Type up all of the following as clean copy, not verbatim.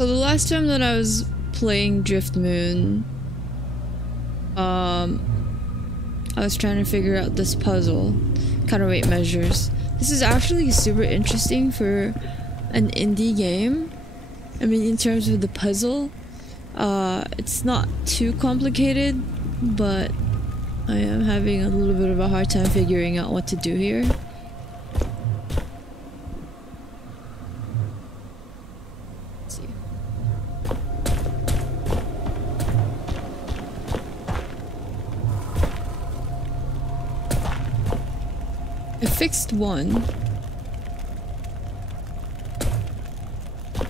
So the last time that I was playing Driftmoon, I was trying to figure out this puzzle, counterweight measures. This is actually super interesting for an indie game. I mean, in terms of the puzzle, it's not too complicated, but I am having a little bit of a hard time figuring out what to do here. Let's see. I fixed one,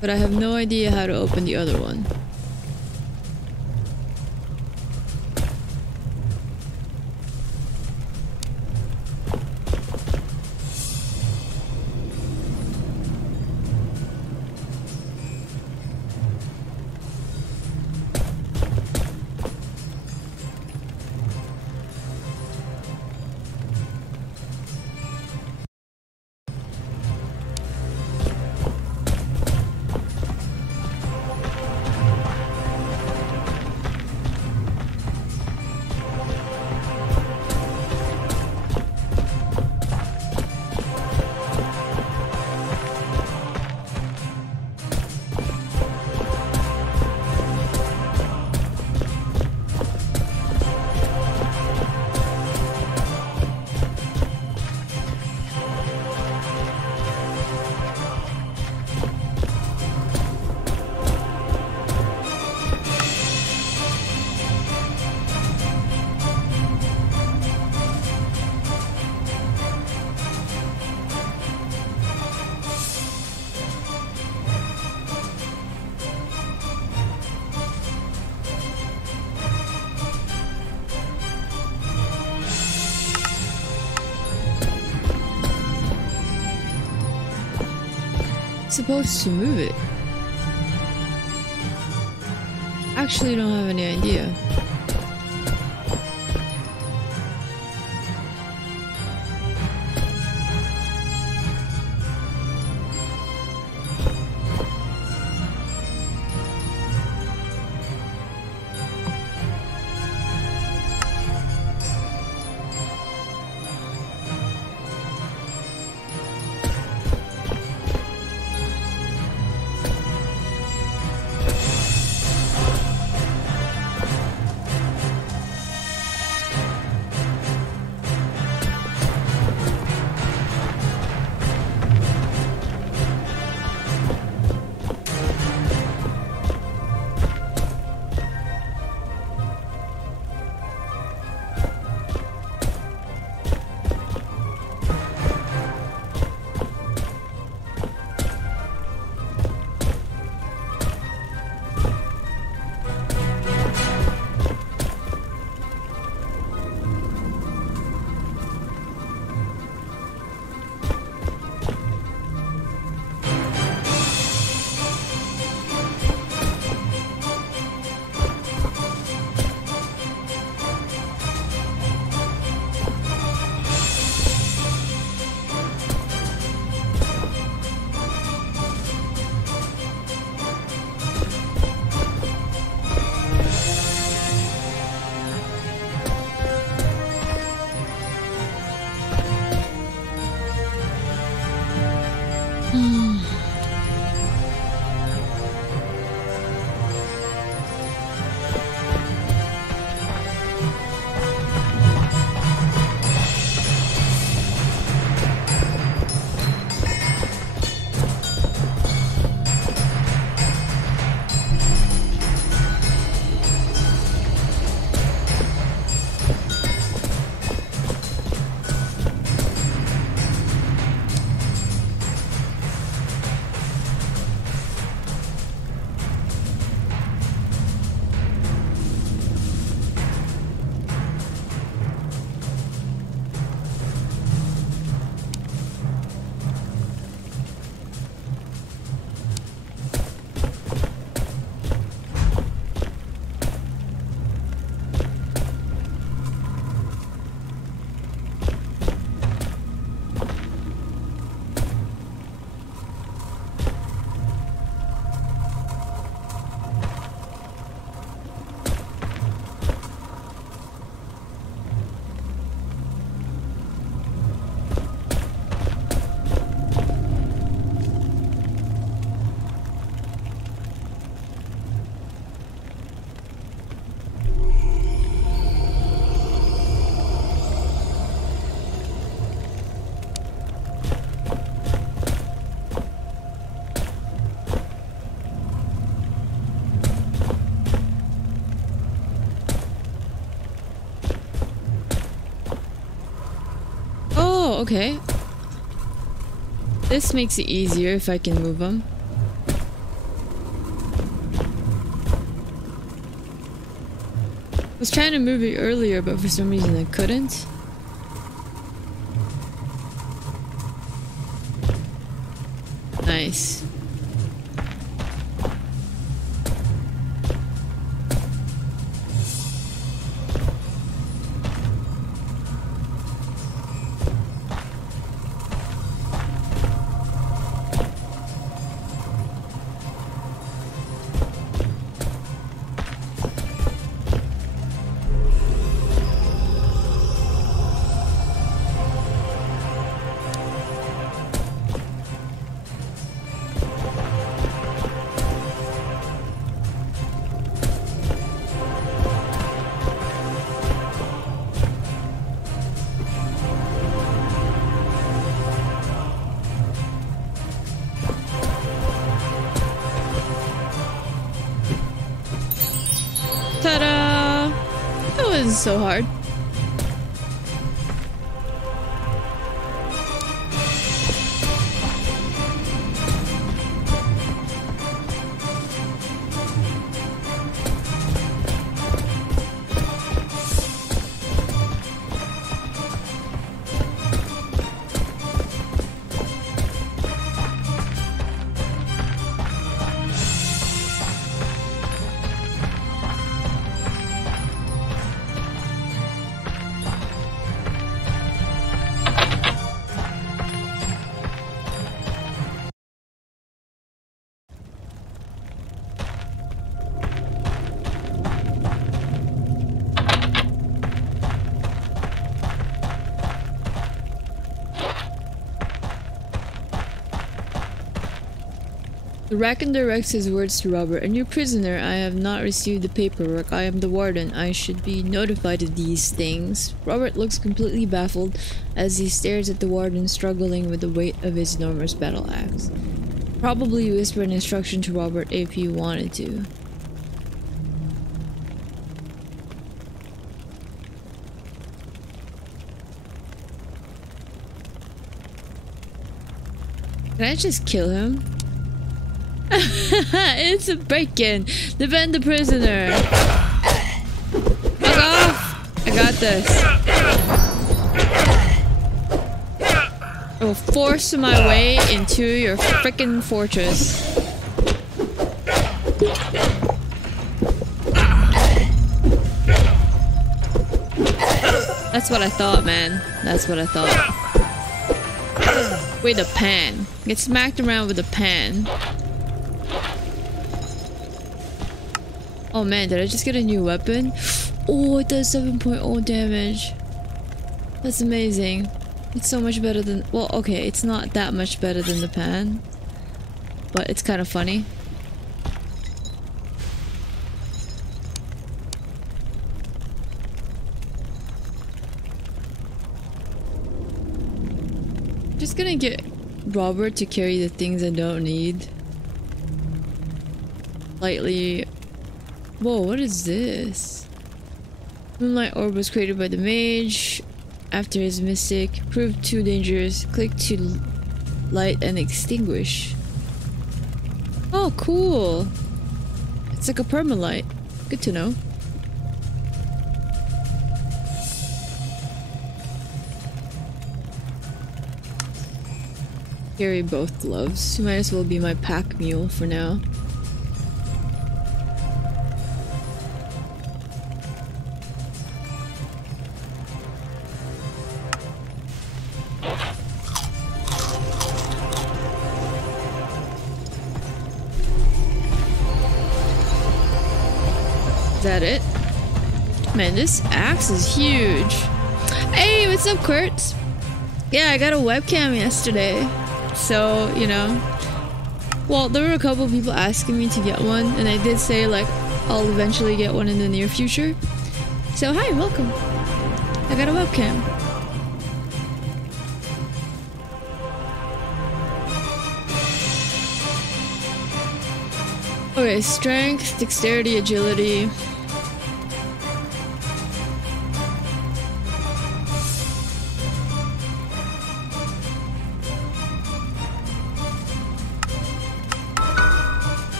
but I have no idea how to open the other one. Supposed to move it. Actually, don't have any idea. okay. This makes it easier if I can move them. I was trying to move it earlier, but for some reason I couldn't. Nice. Ta-da! That wasn't so hard. The Raccoon directs his words to Robert. A new prisoner. I have not received the paperwork. I am the warden. I should be notified of these things. Robert looks completely baffled as he stares at the warden struggling with the weight of his enormous battle axe. Probably whisper an instruction to Robert if he wanted to. Can I just kill him? It's a break-in. Defend the prisoner. Fuck off. I got this. I will force my way into your frickin' fortress. That's what I thought, man. That's what I thought. With a pan. Get smacked around with a pan. Oh man, did I just get a new weapon? Oh, it does 7.0 damage. That's amazing. It's so much better than... Well, okay, it's not that much better than the pan. But it's kind of funny. Just gonna get Robert to carry the things I don't need. Lightly... Whoa, what is this? Moonlight orb was created by the mage after his mystic proved too dangerous. Click to light and extinguish. Oh, cool. It's like a permalite. Good to know. Carry both gloves. You might as well be my pack mule for now. Is that it? Man, this axe is huge. Hey, what's up, Kurt? Yeah, I got a webcam yesterday. So, you know. Well, there were a couple of people asking me to get one, and I did say, like, I'll eventually get one in the near future. So, hi, welcome. I got a webcam. Okay, strength, dexterity, agility.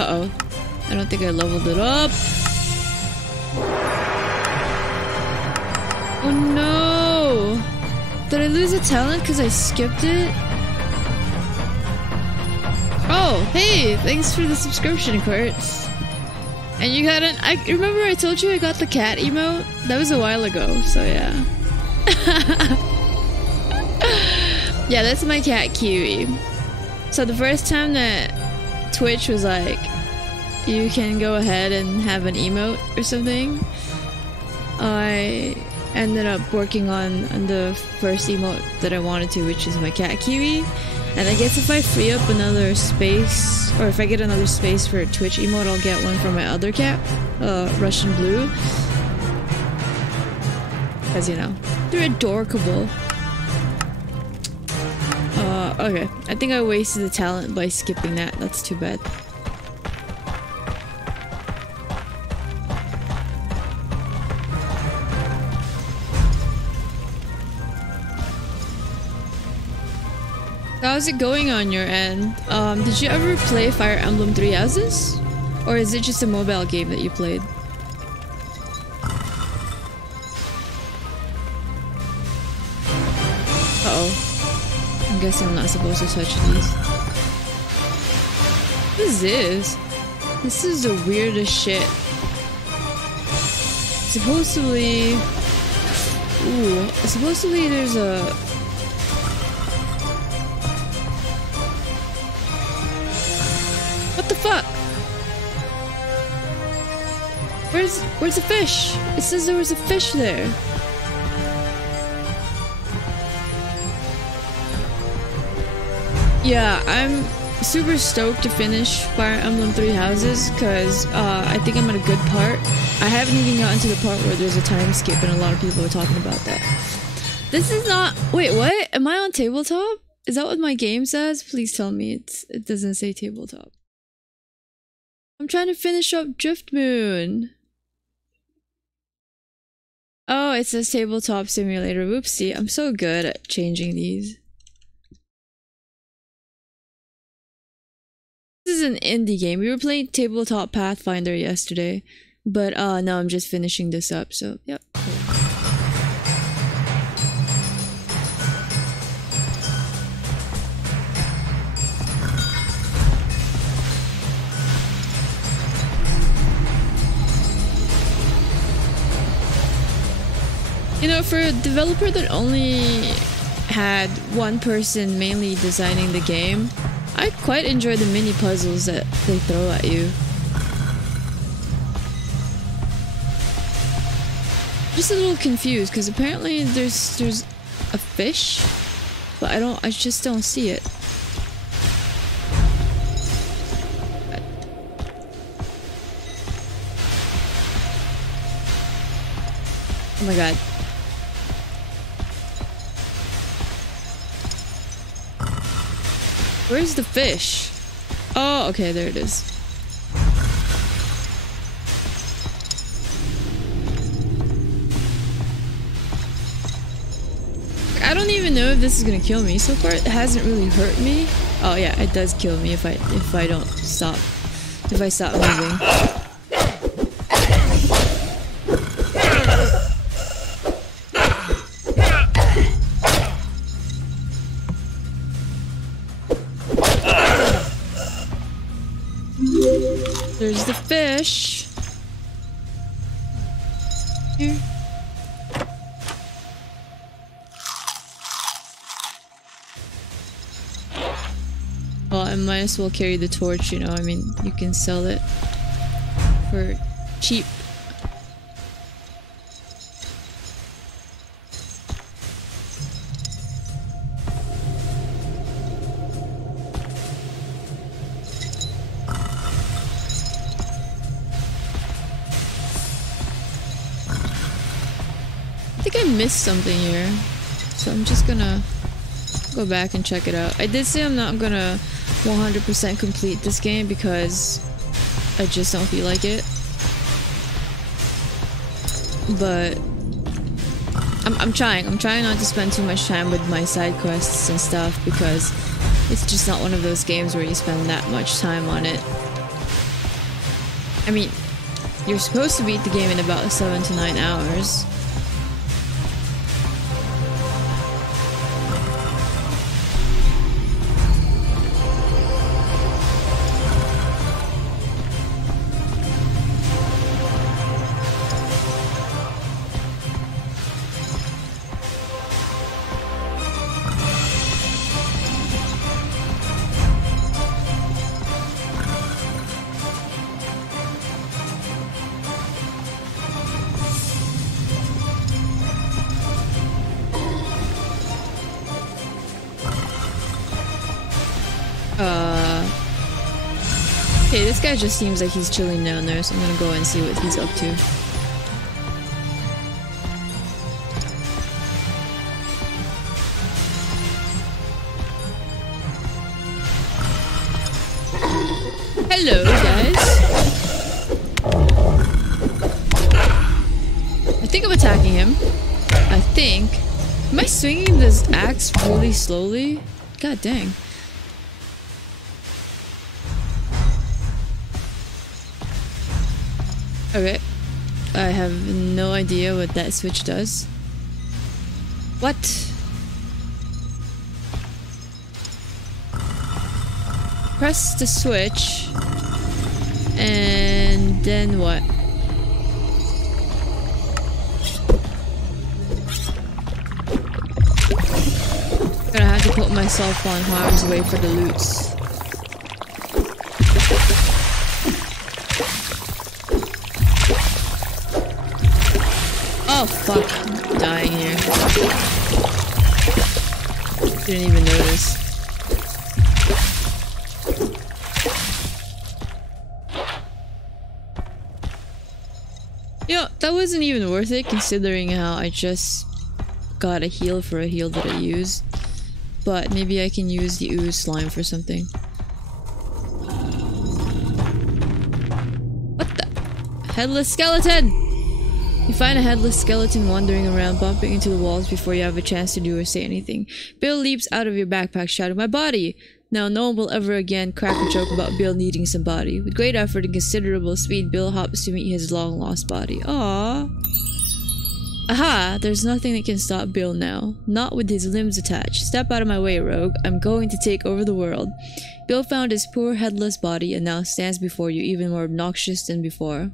Uh-oh. I don't think I leveled it up. Oh no! Did I lose a talent because I skipped it? Oh, hey! Thanks for the subscription, Quartz. And you got I remember I told you I got the cat emote? That was a while ago, so yeah. Yeah, that's my cat Kiwi. So the first time that Twitch was like, you can go ahead and have an emote or something, I ended up working on the first emote that I wanted to, which is my cat Kiwi. And I guess if I free up another space, or if I get another space for a Twitch emote, I'll get one for my other cat, Russian Blue. Because, you know, they're adorable. Okay. I think I wasted the talent by skipping that. That's too bad. How's it going on your end? Did you ever play Fire Emblem Three Houses? Or is it just a mobile game that you played? Uh-oh. I'm guessing I'm not supposed to touch these. What is this? This is the weirdest shit. Supposedly... Ooh, supposedly there's a... What the fuck? Where's the fish? It says there was a fish there. Yeah, I'm super stoked to finish Fire Emblem Three Houses because I think I'm at a good part. I haven't even gotten to the part where there's a time skip and a lot of people are talking about that. This is not... Wait, what? Am I on tabletop? Is that what my game says? Please tell me it doesn't say tabletop. I'm trying to finish up Driftmoon. Oh, it says Tabletop Simulator. Whoopsie. I'm so good at changing these. This is an indie game. We were playing Tabletop Pathfinder yesterday. But no, I'm just finishing this up, so yep. You know, for a developer that only had one person mainly designing the game, I quite enjoy the mini puzzles that they throw at you. Just a little confused because apparently there's a fish, but I just don't see it. Oh my god. Where's the fish? Oh, okay, there it is. I don't even know if this is gonna kill me. So far, it hasn't really hurt me. Oh yeah, it does kill me if I don't stop. If I stop moving. There's the fish. Here. Well, I might as well carry the torch, you know, I mean, you can sell it for cheap. I think I missed something here, so I'm just gonna go back and check it out. I did say I'm not gonna 100% complete this game because I just don't feel like it. But I'm trying. I'm trying not to spend too much time with my side quests and stuff because it's just not one of those games where you spend that much time on it. I mean, you're supposed to beat the game in about 7 to 9 hours. Okay, this guy just seems like he's chilling down there, so I'm gonna go and see what he's up to. Hello, guys. I think I'm attacking him. I think. Am I swinging this axe really slowly? God dang. Okay. I have no idea what that switch does. What? Press the switch. And then what? Gonna have to put myself on harm's way for the loots. Oh fuck, I'm dying here. Didn't even notice. You know, that wasn't even worth it considering how I just got a heal for a heal that I used. But maybe I can use the ooze slime for something. What the? Headless skeleton! You find a headless skeleton wandering around, bumping into the walls before you have a chance to do or say anything. Bill leaps out of your backpack, shouting, "My body!" Now, no one will ever again crack a joke about Bill needing somebody. With great effort and considerable speed, Bill hops to meet his long-lost body. Aww. Aha! There's nothing that can stop Bill now. Not with his limbs attached. Step out of my way, rogue. I'm going to take over the world. Bill found his poor headless body and now stands before you, even more obnoxious than before.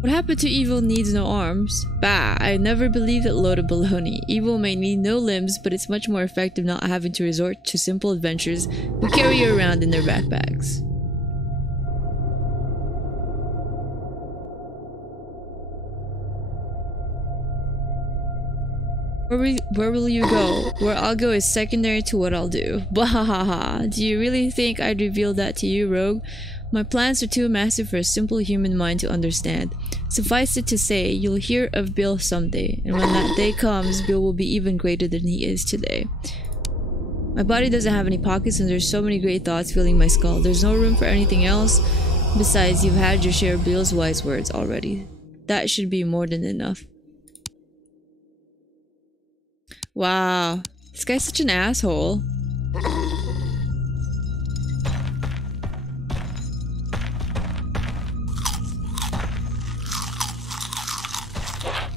What happened to evil needs no arms? Bah, I never believed that load of baloney. Evil may need no limbs, but it's much more effective not having to resort to simple adventures who carry you around in their backpacks. Where will you go? Where I'll go is secondary to what I'll do. Bahahaha. Do you really think I'd reveal that to you, rogue? My plans are too massive for a simple human mind to understand. Suffice it to say, you'll hear of Bill someday, and when that day comes, Bill will be even greater than he is today. My body doesn't have any pockets and there's so many great thoughts filling my skull. There's no room for anything else. Besides, you've had your share of Bill's wise words already. That should be more than enough. Wow, this guy's such an asshole.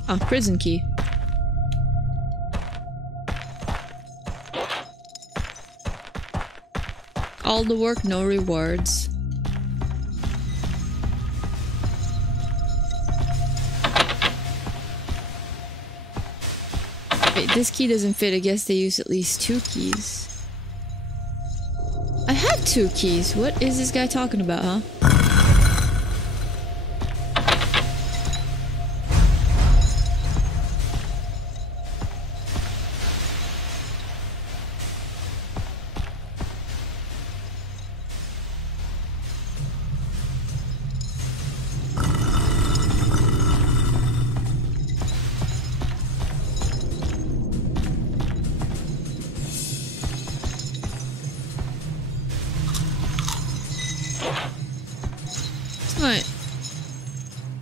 Oh, prison key. All the work, no rewards. Wait, this key doesn't fit. I guess they use at least 2 keys. I had 2 keys. What is this guy talking about, huh?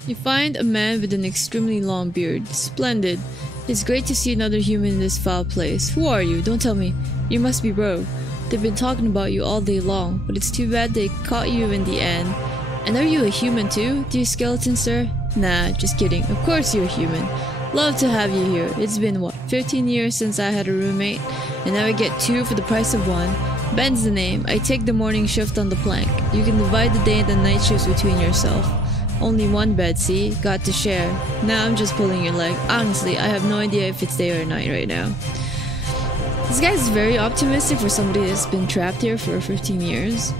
You find a man with an extremely long beard. Splendid. It's great to see another human in this foul place. Who are you? Don't tell me. You must be Rogue. They've been talking about you all day long, but it's too bad they caught you in the end. And are you a human too, dear skeleton sir? Nah, just kidding. Of course you're human. Love to have you here. It's been what, 15 years since I had a roommate, and now I get 2 for the price of 1. Ben's the name. I take the morning shift on the plank. You can divide the day and the night shifts between yourself. Only 1 bed, see? Got to share. Now I'm just pulling your leg. Honestly, I have no idea if it's day or night right now. This guy's very optimistic for somebody that's been trapped here for 15 years.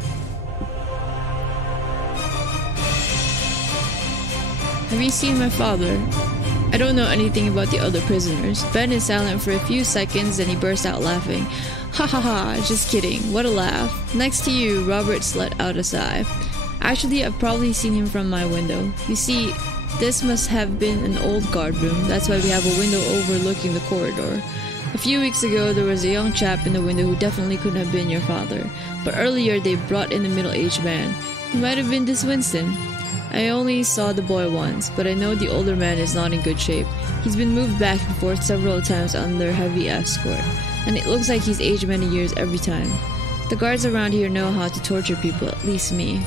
Have you seen my father? I don't know anything about the other prisoners. Ben is silent for a few seconds, then he bursts out laughing. Ha ha ha, just kidding. What a laugh. Next to you, Roberts let out a sigh. Actually, I've probably seen him from my window. You see, this must have been an old guard room. That's why we have a window overlooking the corridor. A few weeks ago, there was a young chap in the window who definitely couldn't have been your father. But earlier, they brought in a middle-aged man. He might have been this Winston. I only saw the boy once, but I know the older man is not in good shape. He's been moved back and forth several times under heavy escort, and it looks like he's aged many years every time. The guards around here know how to torture people, at least me.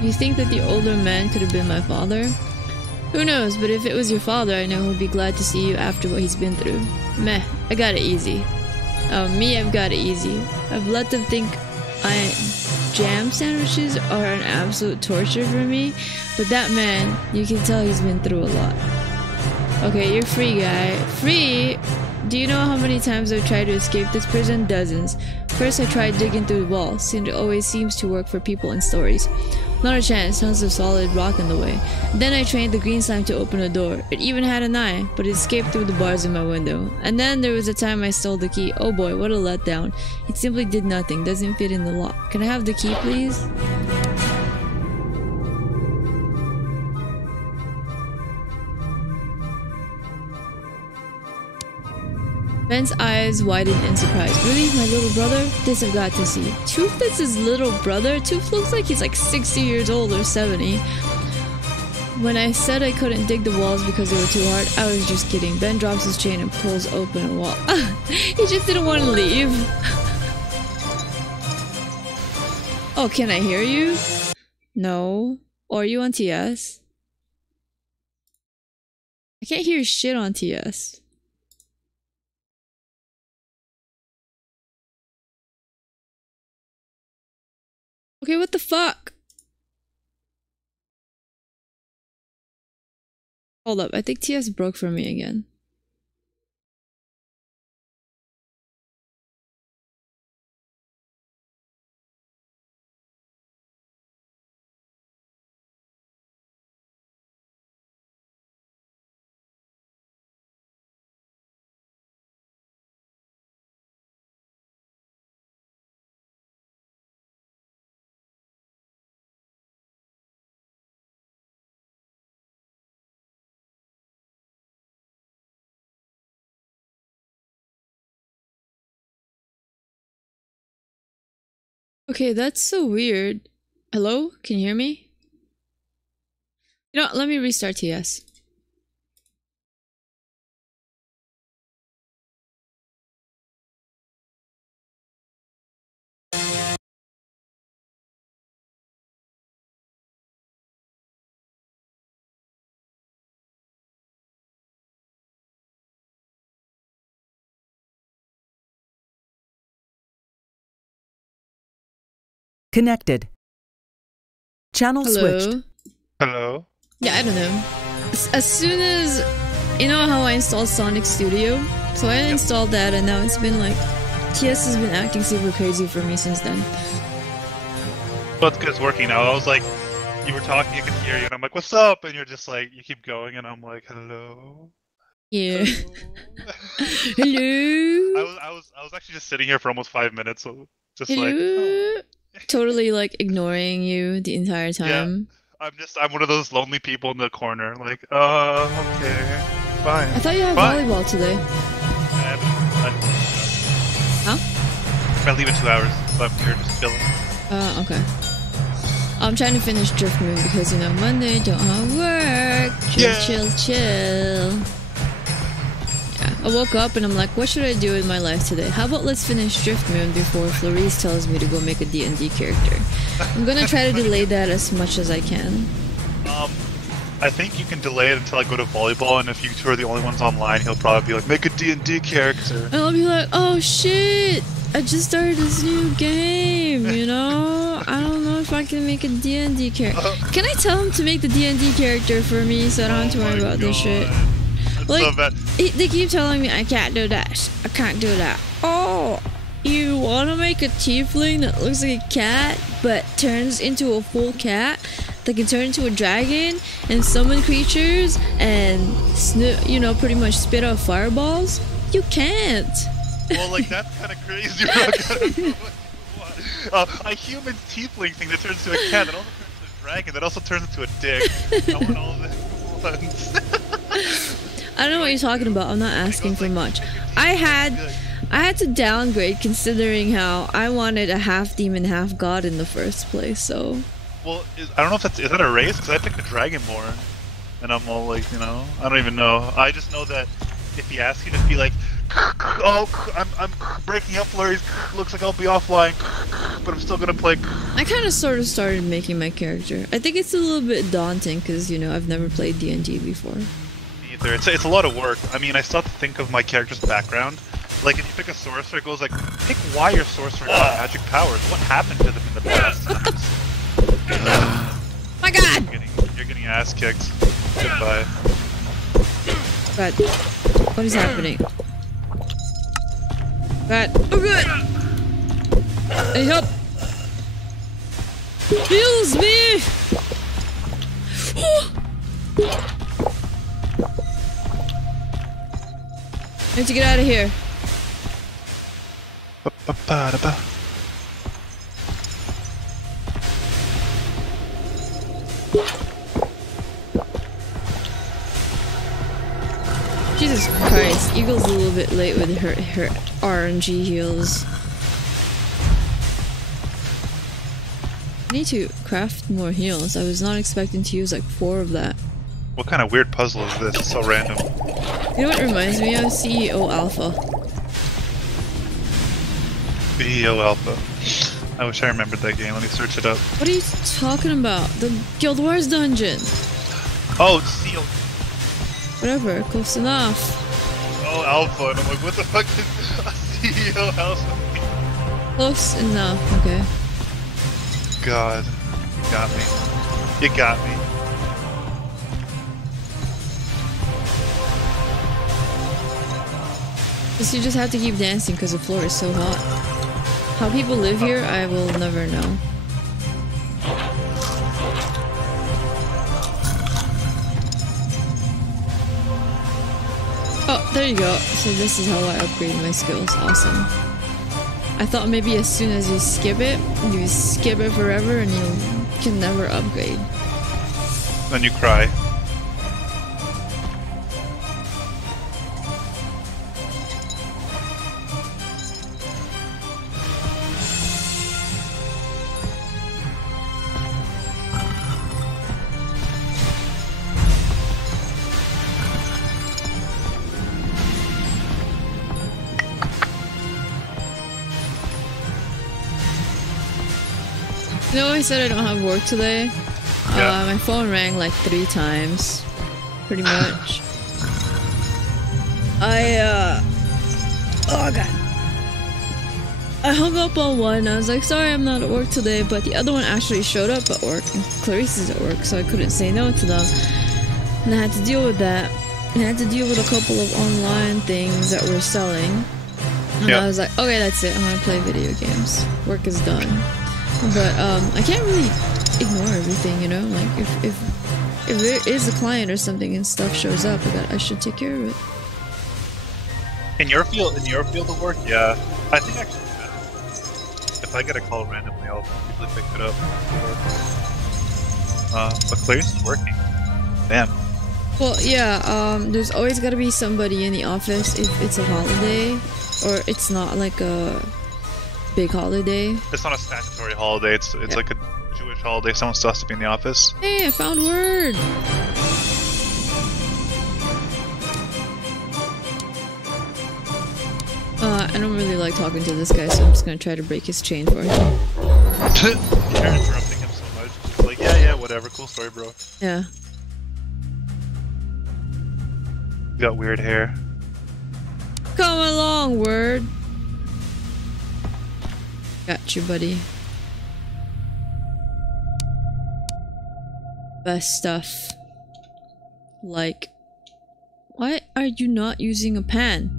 You think that the older man could have been my father? Who knows, but if it was your father, I know he'll be glad to see you after what he's been through. Meh, I got it easy. Me, I've got it easy. I've let them think jam sandwiches are an absolute torture for me, but that man, you can tell he's been through a lot. Okay, you're free, guy. Free? Do you know how many times I've tried to escape this prison? Dozens. First I tried digging through the walls, since it always seems to work for people in stories. Not a chance, tons of solid rock in the way. Then I trained the green slime to open a door. It even had an eye, but it escaped through the bars in my window. And then there was a time I stole the key. Oh boy, what a letdown. It simply did nothing, doesn't fit in the lock. Can I have the key, please? Ben's eyes widened in surprise. Really? My little brother? This I've got to see. Tooth is his little brother? Tooth looks like he's like 60 years old or 70. When I said I couldn't dig the walls because they were too hard, I was just kidding. Ben drops his chain and pulls open a wall. He just didn't want to leave. Oh, can I hear you? No. Or are you on TS? I can't hear shit on TS. Okay, what the fuck? Hold up, I think TS broke for me again. Okay, that's so weird. Hello? Can you hear me? You know what? Let me restart TS. Connected. Channel Hello? switched. Hello? Yeah, I don't know. As soon as... You know how I installed Sonic Studio? So I installed that and now it's been like... TS has been acting super crazy for me since then. Well, it's 'cause it's working now. I was like, you were talking, I could hear you, and I'm like, what's up? And you're just like, you keep going, and I'm like, hello? Yeah. Hello? Hello? I was actually just sitting here for almost 5 minutes, so just Hello? like... Oh. Totally like ignoring you the entire time. Yeah. I'm one of those lonely people in the corner, like, okay, fine. I thought you had volleyball today. Huh? I leave in 2 hours, so I'm here just chilling. Okay. I'm trying to finish Driftmoon because, you know, Monday, don't have work. Chill, chill, chill. Yeah, I woke up and I'm like, what should I do with my life today? How about let's finish Driftmoon before Florice tells me to go make a D&D character. I'm gonna try to delay that as much as I can. I think you can delay it until I go to volleyball, and if you two are the only ones online, he'll probably be like, make a D&D character. And I'll be like, oh shit, I just started this new game, you know? I don't know if I can make a D&D character. Can I tell him to make the D&D character for me so I don't have to worry about this shit? That's Like, so bad. they keep telling me I can't do that. I can't do that. Oh, you want to make a tiefling that looks like a cat but turns into a full cat that can turn into a dragon and summon creatures and you know, pretty much spit out fireballs? You can't. Well, like, that's kind of crazy. A human tiefling thing that turns into a cat, that also turns into a dragon, that also turns into a dick. I want all of it at once. I don't know what you're talking about. I'm not asking for much. I had to downgrade considering how I wanted a half demon, half god in the first place. So. Well, I don't know if is that a race? Because I picked the dragonborn, and I'm all like, you know, I don't even know. I just know that if he asks you to be like, oh, I'm breaking up flurries. Looks like I'll be offline, but I'm still gonna play. I kind of sort of started making my character. I think it's a little bit daunting because, you know, I've never played D&D before. Either. It's a lot of work. I mean, I still have to think of my character's background. Like, if you pick a sorcerer, it goes like, pick why your sorcerer got magic powers. What happened to them in the past? My God! You're getting ass kicked. Goodbye. God, what is happening? God, oh God! I need help! Heals me! I need to get out of here. Jesus Christ, Eagle's a little bit late with her RNG heals. I need to craft more heals. I was not expecting to use like 4 of that. What kind of weird puzzle is this? It's so random. You know what it reminds me of? CEO Alpha. CEO Alpha. I wish I remembered that game. Let me search it up. What are you talking about? The Guild Wars dungeon. Oh, it's CEO. Whatever, close enough. Oh, Alpha. And I'm like, what the fuck is a CEO Alpha? Close enough, okay. God. You got me. You got me. Guess you just have to keep dancing because the floor is so hot. How people live here, I will never know. Oh, there you go. So this is how I upgrade my skills. Awesome. I thought maybe as soon as you skip it forever and you can never upgrade. Then you cry. You know, I said I don't have work today. Yeah. My phone rang like 3 times, pretty much. Oh god. I hung up on one. I was like, sorry, I'm not at work today, but the other one actually showed up at work. And Clarice is at work, so I couldn't say no to them. And I had to deal with that. And I had to deal with a couple of online things that we're selling. And I was like, okay, that's it. I'm gonna play video games. Work is done. But I can't really ignore everything, you know. Like if there is a client or something and stuff shows up, I should take care of it. In your field of work, yeah. I think actually it's better. If I get a call randomly, I'll usually pick it up. But Claire's is working. Damn. Well, yeah. There's always got to be somebody in the office if it's a holiday or it's not like a big holiday. It's not a statutory holiday. It's like a Jewish holiday. Someone still has to be in the office. Hey, I found word. I don't really like talking to this guy, so I'm just gonna try to break his chain for him. You're interrupting him so much. It's like, yeah, whatever. Cool story, bro. Yeah. You got weird hair. Come along, word. Got you, buddy. Best stuff. Like, why are you not using a pan?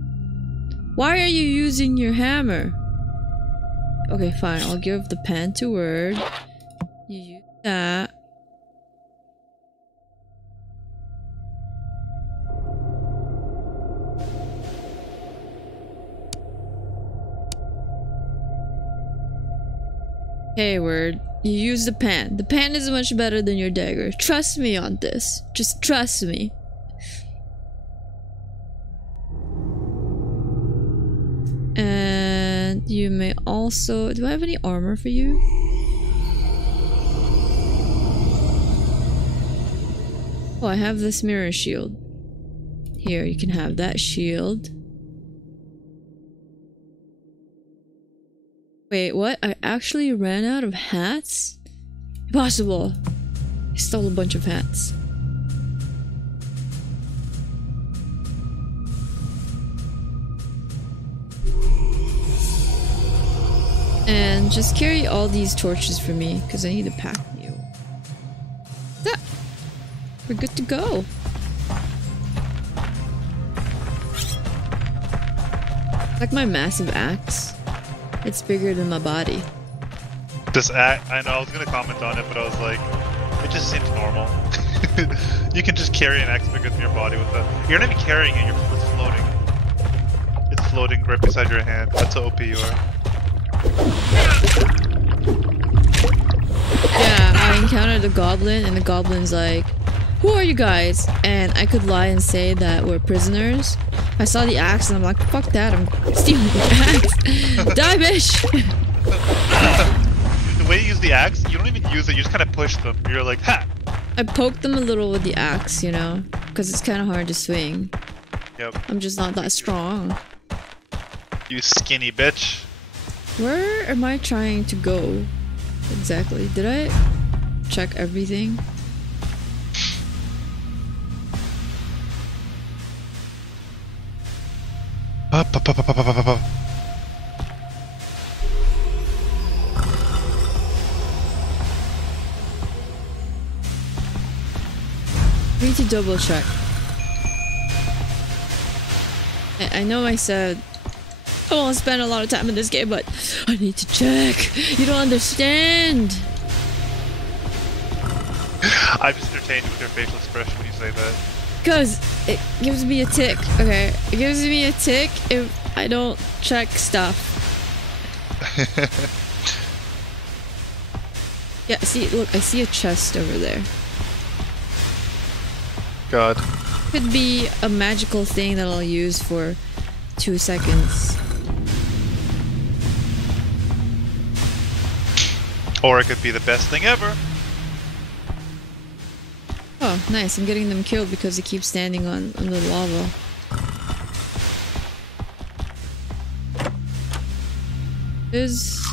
Why are you using your hammer? Okay, fine. I'll give the pan to Word. You use that. Hey, Word. You use the pan. The pan is much better than your dagger. Trust me on this. Just trust me. And you may also... Do I have any armor for you? Oh, I have this mirror shield. Here, you can have that shield. Wait, what? I actually ran out of hats? Impossible! I stole a bunch of hats. And just carry all these torches for me, because I need to pack you. That! We're good to go. Like my massive axe. It's bigger than my body. This axe, I know, I was gonna comment on it, but I was like, it just seems normal. You can just carry an axe bigger than your body with that. You're not even carrying it, it's floating. It's floating right beside your hand. That's how OP you are. Yeah, I encountered a goblin, and the goblin's like, "Who are you guys?" And I could lie and say that we're prisoners. I saw the axe and I'm like, fuck that, I'm stealing the axe. Die, bitch! The way you use the axe, you don't even use it, you just kind of push them. You're like, ha! I poked them a little with the axe, you know? Because it's kind of hard to swing. Yep. I'm just not that strong. You skinny bitch. Where am I trying to go? Exactly. Did I check everything? Up. I need to double check. I know I said I won't spend a lot of time in this game, but I need to check. You don't understand. I'm just entertained with your facial expression when you say that. Because it gives me a tick, okay? It gives me a tick if I don't check stuff. Yeah, see, look, I see a chest over there. God. Could be a magical thing that I'll use for 2 seconds. Or it could be the best thing ever. Oh, nice. I'm getting them killed because they keep standing on the lava. Is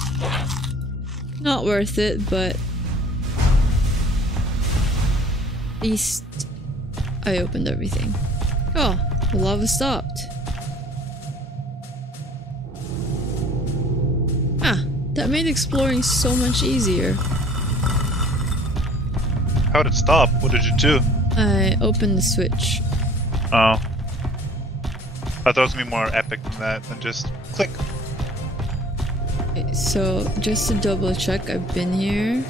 not worth it, but at least I opened everything. Oh, the lava stopped. Ah, that made exploring so much easier. How did it stop? What did you do? I opened the switch. Oh. I thought it was gonna be more epic than that, than just click. Okay, so just to double check, I've been here.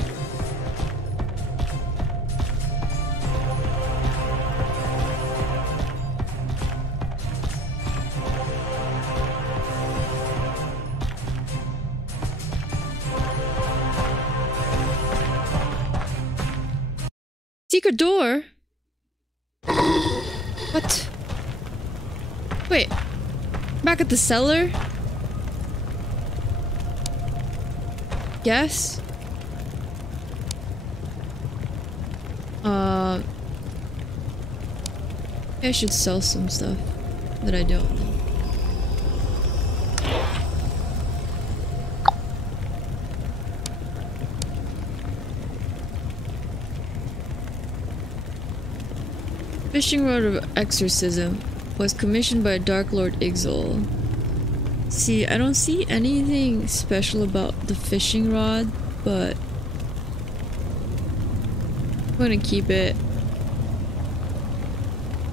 Secret door? What? Wait. Back at the cellar? Yes? I should sell some stuff that I don't need. Fishing rod of exorcism was commissioned by Dark Lord Ixol. See, I don't see anything special about the fishing rod, but I'm gonna keep it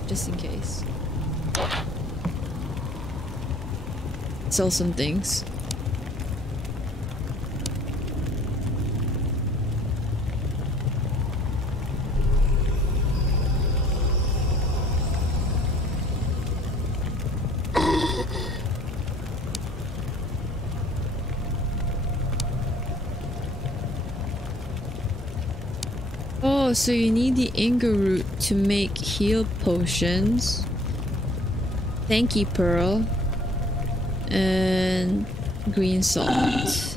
just in case. Sell some things. Oh, so you need the Inga root to make heal potions. Thank you, Pearl. And green salt.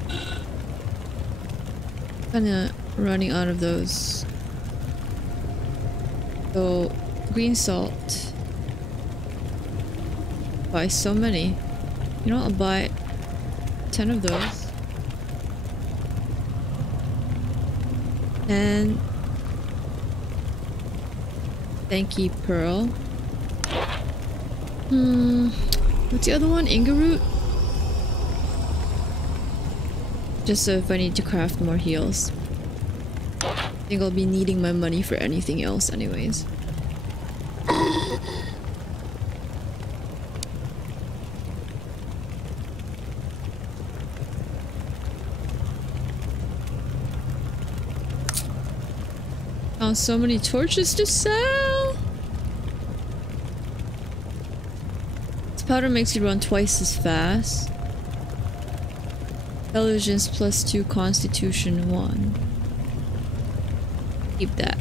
Kinda running out of those. So, green salt. Buy so many. You know, I'll buy 10 of those. And thank you, Pearl. What's the other one? Inga root? Just so if I need to craft more heals. I think I'll be needing my money for anything else anyways. Found so many torches to sell! This powder makes you run twice as fast. Intelligence +2, Constitution 1. Keep that.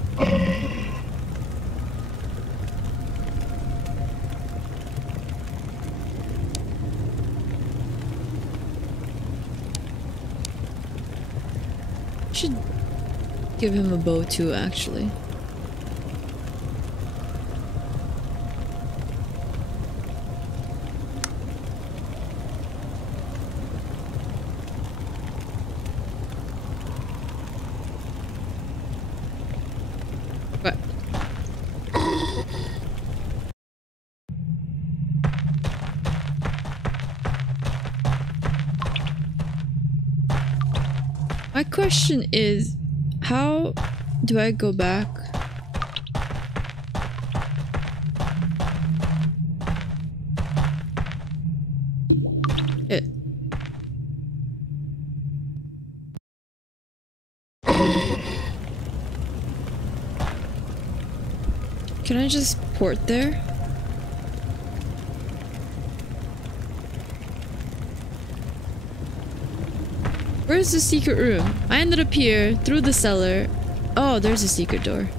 Should give him a bow too, actually. What? My question is, how do I go back? Can I just port there? Where's the secret room? I ended up here, through the cellar. Oh, there's a secret door.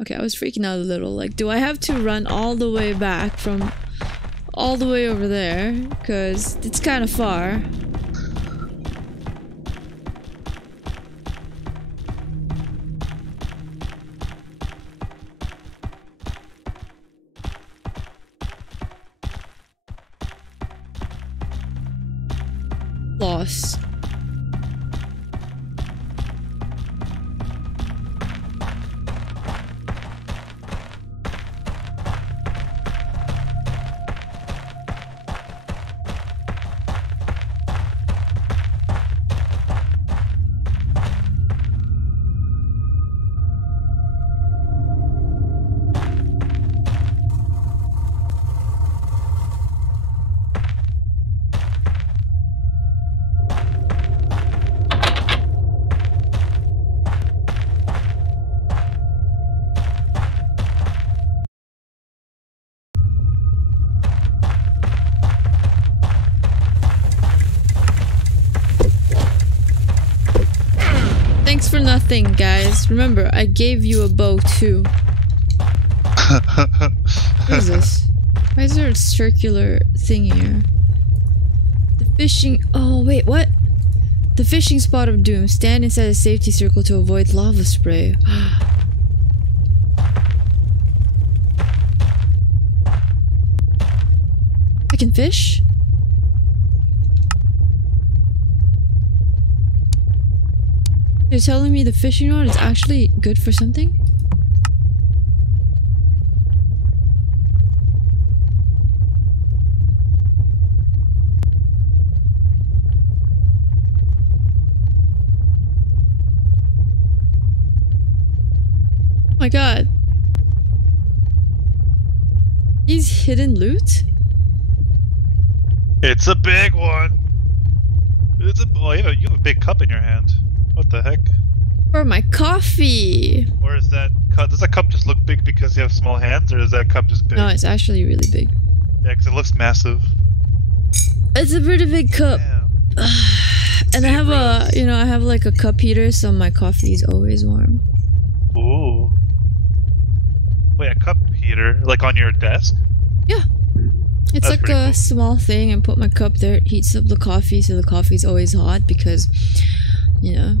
Okay, I was freaking out a little. Like, do I have to run all the way back from all the way over there? Because it's kind of far. Lost. Thanks for nothing, guys. Remember, I gave you a bow too. What is this? Why is there a circular thing here? The fishing... Oh, wait, what? The fishing spot of doom. Stand inside a safety circle to avoid lava spray. I can fish? You're telling me the fishing rod is actually good for something? my god. These hidden loot? It's a big one. It's a. Oh, you have a big cup in your hand. What the heck? For my coffee. Or is that cup? Does that cup just look big because you have small hands, or is that cup just big? No, it's actually really big. Yeah, because it looks massive. It's a pretty big cup. Damn. And I have Zebras. I have like a cup heater, so my coffee is always warm. Ooh. Wait, a cup heater? Like on your desk? Yeah. It's That's like pretty a cool. small thing and put my cup there. It heats up the coffee, so the coffee's always hot because, you know,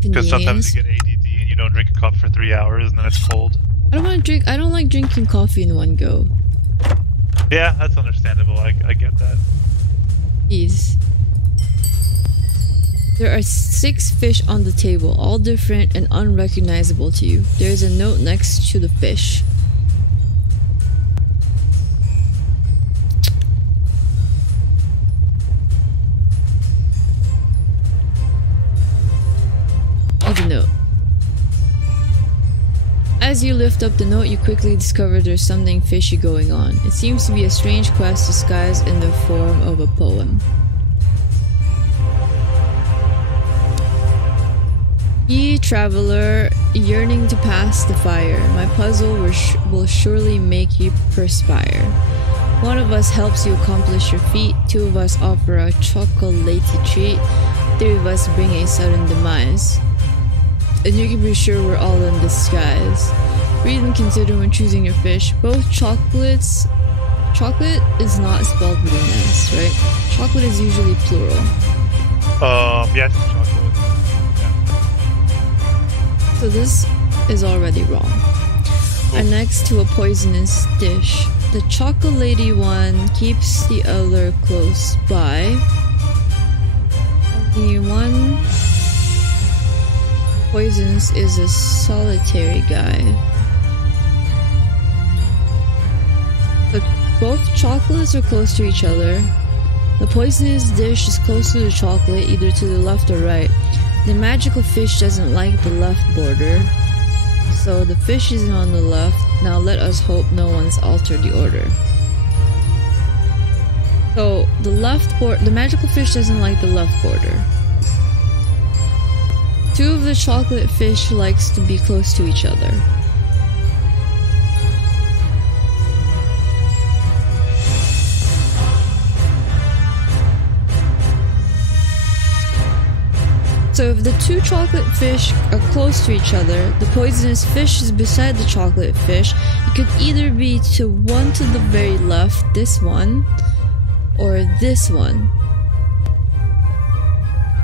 Because sometimes convenience. you get ADD and you don't drink a cup for 3 hours and then it's cold. I don't like drinking coffee in one go. Yeah, that's understandable. I get that. Please. There are 6 fish on the table, all different and unrecognizable to you. There is a note next to the fish. Read the note. As you lift up the note, you quickly discover there's something fishy going on. It seems to be a strange quest disguised in the form of a poem. Ye traveler, yearning to pass the fire, my puzzle will surely make you perspire. One of us helps you accomplish your feat, 2 of us offer a chocolatey treat, 3 of us bring a sudden demise. And you can be sure we're all in disguise. Read and consider when choosing your fish. Both chocolates... Chocolate is not spelled with an S, right? Chocolate is usually plural. Yes, chocolate. Yeah. So this is already wrong. Are next to a poisonous dish. The chocolatey one keeps the other close by. Only one poisonous is a solitary guy. But both chocolates are close to each other. The poisonous dish is close to the chocolate, either to the left or right. The magical fish doesn't like the left border, so the fish is on the left. Now let us hope no one's altered the order. So the magical fish doesn't like the left border. 2 of the chocolate fish likes to be close to each other. So if the 2 chocolate fish are close to each other, the poisonous fish is beside the chocolate fish. It could either be to one to the very left, this one, or this one.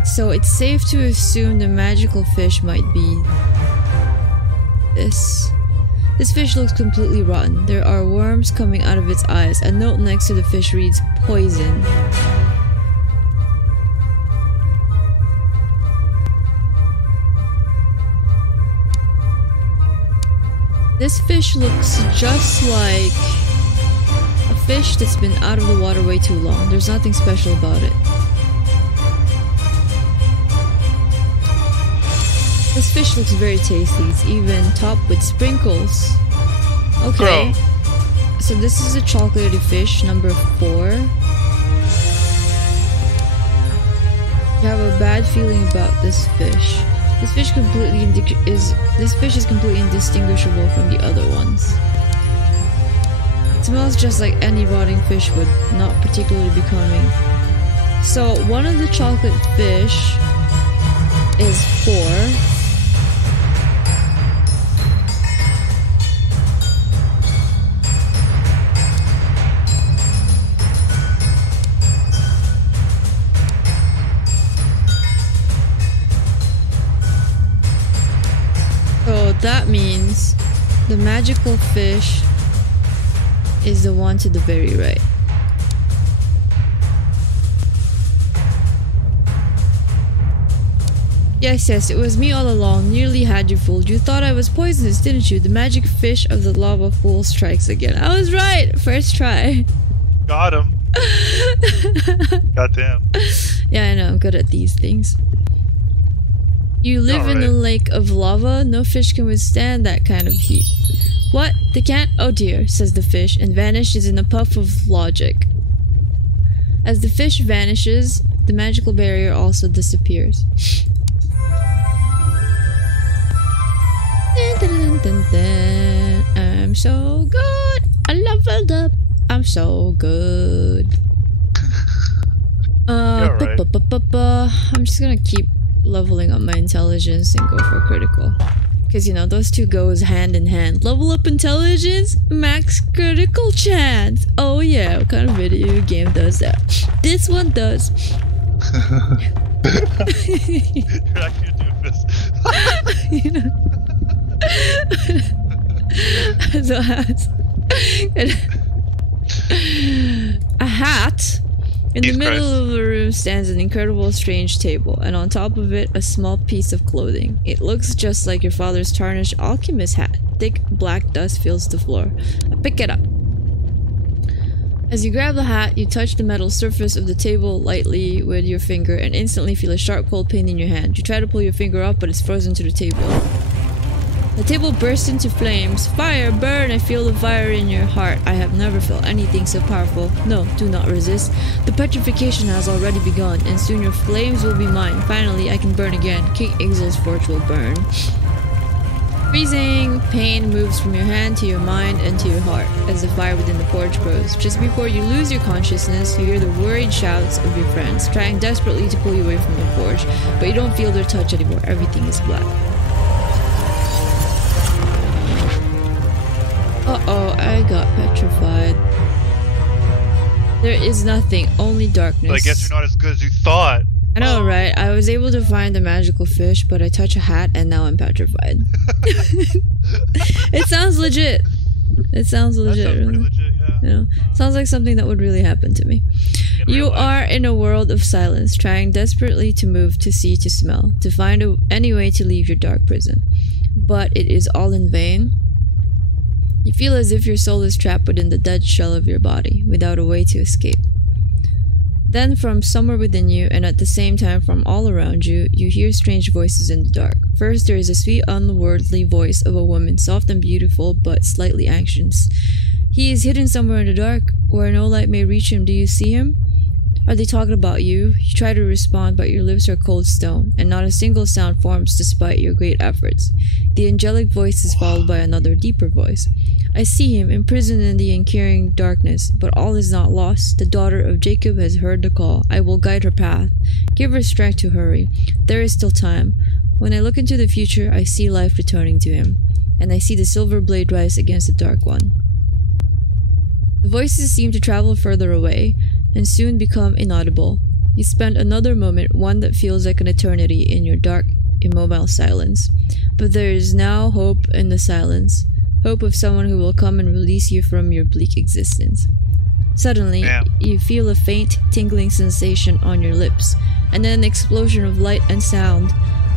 So it's safe to assume the magical fish might be this. This fish looks completely rotten. There are worms coming out of its eyes. A note next to the fish reads, poison. This fish looks just like a fish that's been out of the water way too long. There's nothing special about it. This fish looks very tasty. It's even topped with sprinkles. Okay. So this is a chocolatey fish, number 4. You have a bad feeling about this fish. This fish is completely indistinguishable from the other ones. It smells just like any rotting fish would, not particularly becoming. So one of the chocolate fish is 4. So that means the magical fish is the one to the very right. Yes, it was me all along. Nearly had you fooled. You thought I was poisonous, didn't you? The magic fish of the lava pool strikes again. I was right! First try. Got him. Goddamn. Yeah, I know. I'm good at these things. You live in a Alright. lake of lava. No fish can withstand that kind of heat. What? They can't? Oh dear, says the fish, and vanishes in a puff of logic. As the fish vanishes, the magical barrier also disappears. Dun, dun, dun, dun. I'm so good. I leveled up. I'm so good. right. I'm just gonna keep leveling up my intelligence and go for critical. Because, you know, those two goes hand in hand. Level up intelligence, max critical chance. Oh yeah, what kind of video game does that? This one does. You're actually a doofus. You know? So has a hat. In the middle of the room stands an incredible strange table, and on top of it, a small piece of clothing. It looks just like your father's tarnished alchemist hat. Thick black dust fills the floor. I pick it up. As you grab the hat, you touch the metal surface of the table lightly with your finger and instantly feel a sharp cold pain in your hand. You try to pull your finger up, but it's frozen to the table. The table bursts into flames. Fire, burn! I feel the fire in your heart. I have never felt anything so powerful. No, do not resist. The petrification has already begun, and soon your flames will be mine. Finally, I can burn again. King Ixal's forge will burn. Freezing pain moves from your hand to your mind and to your heart as the fire within the forge grows. Just before you lose your consciousness, you hear the worried shouts of your friends, trying desperately to pull you away from the forge, but you don't feel their touch anymore. Everything is black. Uh-oh, I got petrified. There is nothing, only darkness. But I guess you're not as good as you thought. I know, right? I was able to find the magical fish, but I touch a hat and now I'm petrified. It sounds legit. It sounds legit. That sounds pretty legit, yeah. You know, sounds like something that would really happen to me. You are in a world of silence, trying desperately to move, to see, to smell, to find any way to leave your dark prison. But it is all in vain. You feel as if your soul is trapped within the dead shell of your body, without a way to escape. Then from somewhere within you, and at the same time from all around you, you hear strange voices in the dark. First there is a sweet unworldly voice of a woman, soft and beautiful, but slightly anxious. He is hidden somewhere in the dark, where no light may reach him. Do you see him? Are they talking about you? You try to respond, but your lips are cold stone, and not a single sound forms despite your great efforts. The angelic voice is followed by another deeper voice. I see him, imprisoned in the uncaring darkness, but all is not lost. The daughter of Jacob has heard the call. I will guide her path. Give her strength to hurry. There is still time. When I look into the future, I see life returning to him, and I see the silver blade rise against the dark one. The voices seem to travel further away, and soon become inaudible. You spend another moment, one that feels like an eternity, in your dark, immobile silence. But there is now hope in the silence. Hope of someone who will come and release you from your bleak existence. Suddenly, you feel a faint, tingling sensation on your lips, and then an explosion of light and sound.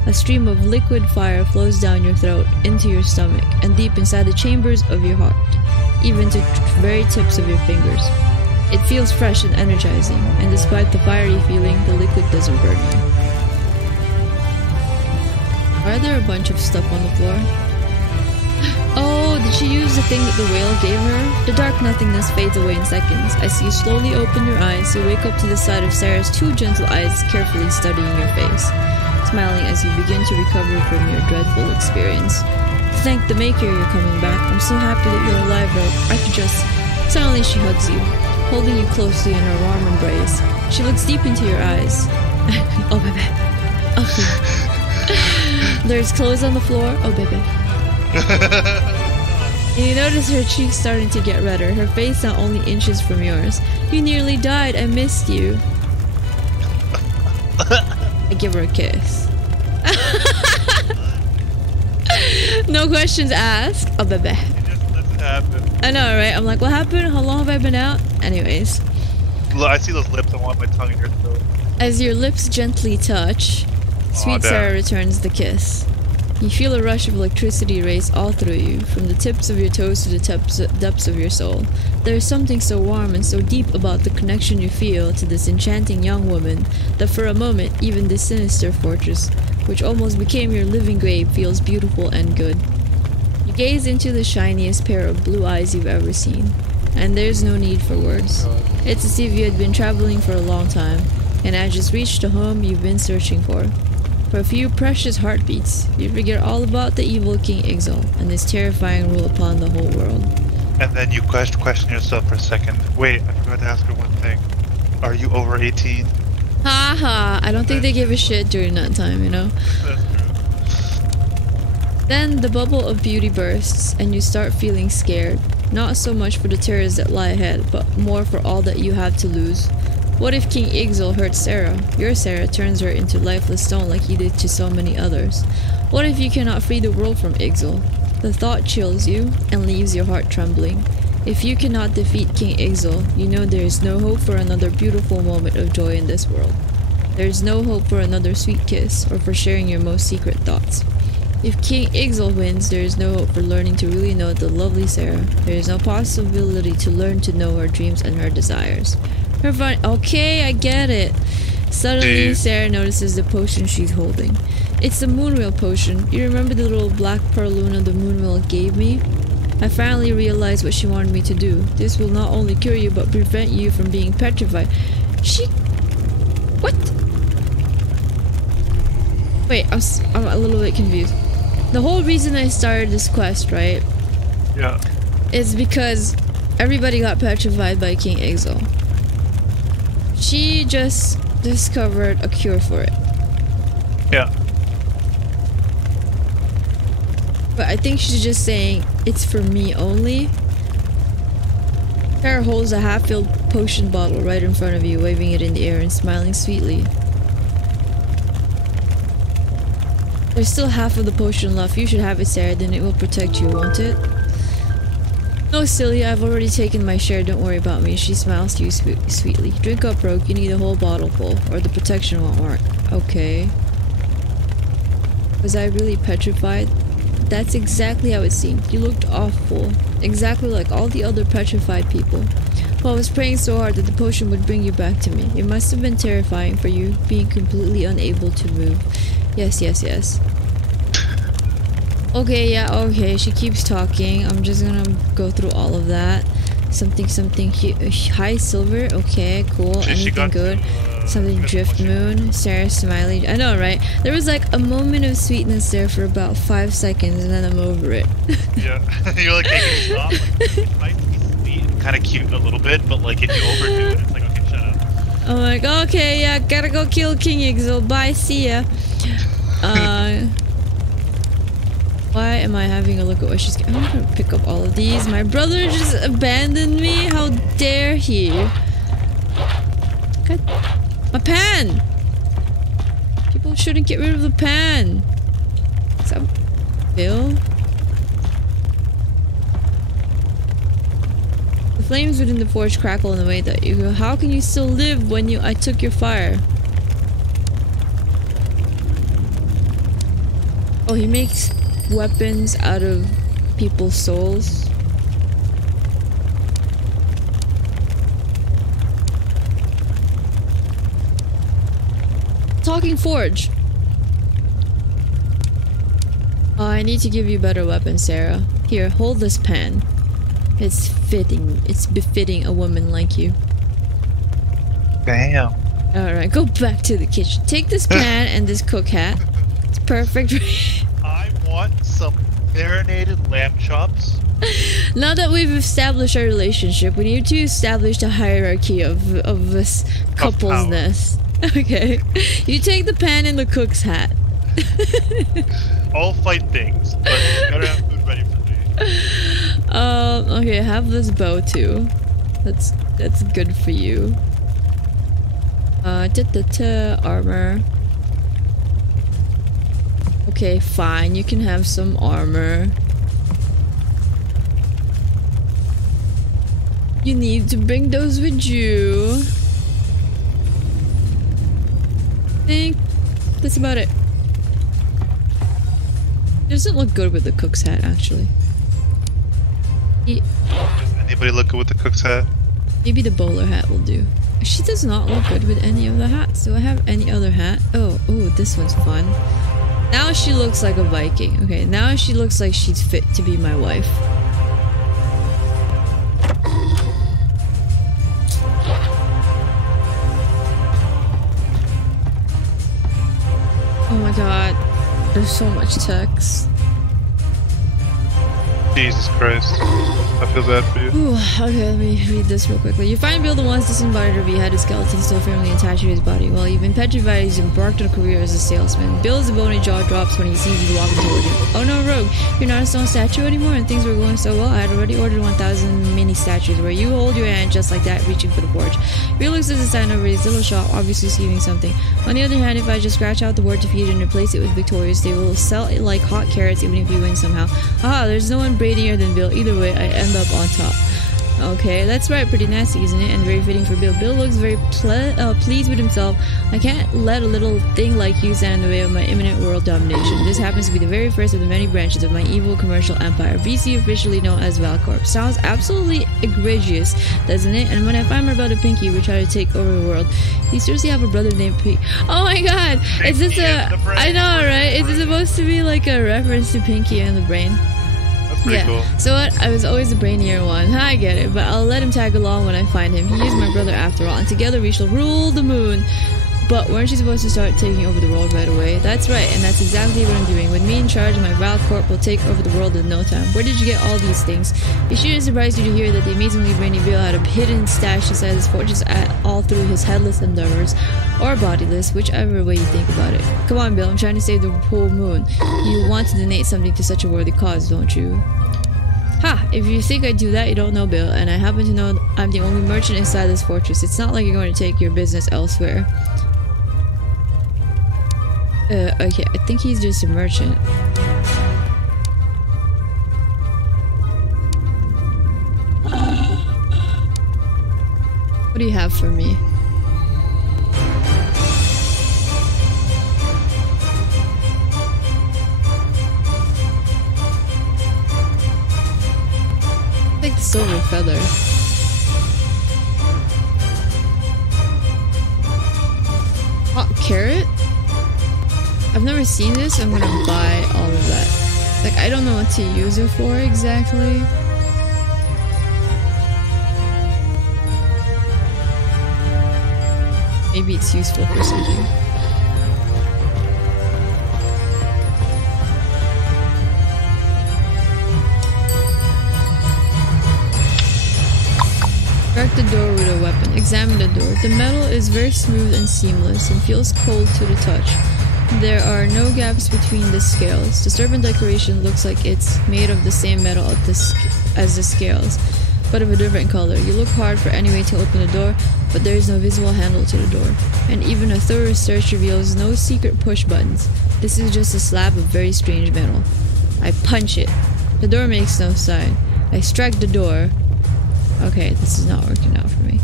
A stream of liquid fire flows down your throat, into your stomach, and deep inside the chambers of your heart, even to the very tips of your fingers. It feels fresh and energizing, and despite the fiery feeling, the liquid doesn't burn you. Are there a bunch of stuff on the floor? Oh, did she use the thing that the whale gave her? The dark nothingness fades away in seconds. As you slowly open your eyes, you wake up to the sight of Sarah's two gentle eyes carefully studying your face, smiling as you begin to recover from your dreadful experience. Thank the Maker you're coming back. I'm so happy that you're alive, Rogue. I could just... Suddenly she hugs you, holding you closely in her warm embrace. She looks deep into your eyes. Oh, baby. Okay. There's clothes on the floor. Oh, baby. You notice her cheeks starting to get redder, her face now only inches from yours. You nearly died, I missed you. I give her a kiss. No questions asked. Oh, baby. It just doesn't happen. I know, right? I'm like, what happened? How long have I been out? Anyways. Look, I see those lips, I want my tongue in your throat. As your lips gently touch, sweet Sarah returns the kiss. You feel a rush of electricity race all through you, from the tips of your toes to the depths of your soul. There is something so warm and so deep about the connection you feel to this enchanting young woman that for a moment, even this sinister fortress which almost became your living grave, feels beautiful and good. You gaze into the shiniest pair of blue eyes you've ever seen, and there's no need for words. It's as if you had been traveling for a long time, and had just reached the home you've been searching for. For a few precious heartbeats, you forget all about the evil King Ixal and his terrifying rule upon the whole world. And then you question yourself for a second. Wait, I forgot to ask her one thing. Are you over 18? Haha, I don't think they give a shit during that time, you know? That's true. Then the bubble of beauty bursts, and you start feeling scared. Not so much for the terrors that lie ahead, but more for all that you have to lose. What if King Ixal hurts Sarah? Your Sarah turns her into lifeless stone like he did to so many others. What if you cannot free the world from Ixal? The thought chills you and leaves your heart trembling. If you cannot defeat King Ixal, you know there is no hope for another beautiful moment of joy in this world. There is no hope for another sweet kiss or for sharing your most secret thoughts. If King Ixal wins, there is no hope for learning to really know the lovely Sarah. There is no possibility to learn to know her dreams and her desires. Her fun— okay, I get it. Suddenly, Sarah notices the potion she's holding. It's the Moonwheel potion. You remember the little black pearl Luna the Moonwheel gave me? I finally realized what she wanted me to do. This will not only cure you, but prevent you from being petrified. What? Wait, I'm a little bit confused. The whole reason I started this quest, right? Yeah. Is because everybody got petrified by King Ixal. She just discovered a cure for it. Yeah. But I think she's just saying it's for me only. Sarah holds a half-filled potion bottle right in front of you, waving it in the air and smiling sweetly. There's still half of the potion left. You should have it, Sarah, then it will protect you, won't it? No, silly, I've already taken my share, don't worry about me. She smiles to you sweetly. Drink up, Rogue, you need a whole bottle full, or the protection won't work. Okay. Was I really petrified? That's exactly how it seemed. You looked awful. Exactly like all the other petrified people. Well, I was praying so hard that the potion would bring you back to me. It must have been terrifying for you, being completely unable to move. Yes, yes, yes. Okay, yeah, okay, she keeps talking. I'm just gonna go through all of that. Something, high silver, okay, cool. Anything good? Something Driftmoon, Sarah smiling. I know, right? There was like a moment of sweetness there for about 5 seconds and then I'm over it. Yeah, you're like taking it off. Like, it might be sweet and kind of cute a little bit, but like if you overdo it, it's like, okay, shut up. I'm like, okay, yeah, gotta go kill King Ixal. Bye, see ya. Why am I having a look at what she's getting? I'm gonna pick up all of these. My brother just abandoned me? How dare he? God. My pen! People shouldn't get rid of the pen. Is that Bill? The flames within the forge crackle in a way that you go, how can you still live when I took your fire? Oh, he makes weapons out of people's souls. Talking forge. Oh, I need to give you better weapons, Sarah. Here, hold this pen. It's fitting. It's befitting a woman like you. Damn. Alright, go back to the kitchen. Take this pan and this cook hat. It's perfect. I want some marinated lamb chops. Now that we've established our relationship, we need to establish the hierarchy of this couplesness. Okay. You take the pan and the cook's hat. I'll fight things, but you gotta have food ready for me. Okay, have this bow too. That's good for you. Armor. Okay, fine. You can have some armor. You need to bring those with you. I think that's about it. It doesn't look good with the cook's hat, actually. Does anybody look good with the cook's hat? Maybe the bowler hat will do. She does not look good with any of the hats. Do I have any other hat? Oh, this one's fun. Now she looks like a Viking. Okay, now she looks like she's fit to be my wife. Oh my god. There's so much text. Jesus Christ. I feel bad for you. Ooh, okay, let me read this real quickly. You find Bill the once disembodied or beheaded skeleton still firmly attached to his body. While you've been petrified, he's embarked on a career as a salesman. Bill's bony jaw drops when he sees you walking toward you. Oh no, Rogue, you're not a stone statue anymore and things were going so well. I had already ordered 1,000 mini statues where you hold your hand just like that, reaching for the porch. Bill looks at the sign over his little shop, obviously scheming something. On the other hand, if I just scratch out the word defeated and replace it with victorious, they will sell it like hot carrots even if you win somehow. Aha, there's no one brainier than Bill. Either way, I end up on top. Okay, that's right, pretty nasty, isn't it? And very fitting for Bill. Bill looks very pleased with himself. I can't let a little thing like you stand in the way of my imminent world domination. This happens to be the very first of the many branches of my evil commercial empire, VC, officially known as Valcorp. Sounds absolutely egregious, doesn't it? And when I find my brother Pinky, we try to take over the world. You seriously have a brother named Pinky? Oh my god! Is this I know, right? Is this supposed to be like a reference to Pinky and the Brain? Pretty cool. So what? I was always the brainier one. I get it, but I'll let him tag along when I find him. He is my brother after all, and together we shall rule the moon. But weren't you supposed to start taking over the world right away? That's right, and that's exactly what I'm doing. With me in charge, my Valcorp will take over the world in no time. Where did you get all these things? It shouldn't surprise you to hear that the amazingly brainy Bill had a hidden stash inside his fortress all through his headless endeavors. Or bodiless, whichever way you think about it. Come on, Bill, I'm trying to save the whole moon. You want to donate something to such a worthy cause, don't you? Ha! If you think I do that, you don't know Bill, and I happen to know I'm the only merchant inside this fortress. It's not like you're going to take your business elsewhere. Okay, I think he's just a merchant. What do you have for me? Take the silver feather. Hot carrot? I've never seen this, I'm gonna buy all of that. Like, I don't know what to use it for exactly. Maybe it's useful for something. Crack the door with a weapon. Examine the door. The metal is very smooth and seamless and feels cold to the touch. There are no gaps between the scales. The serpent decoration looks like it's made of the same metal as the scales, but of a different color. You look hard for any way to open the door, but there is no visible handle to the door. And even a thorough search reveals no secret push buttons. This is just a slab of very strange metal. I punch it. The door makes no sign. I strike the door. Okay, this is not working out for me.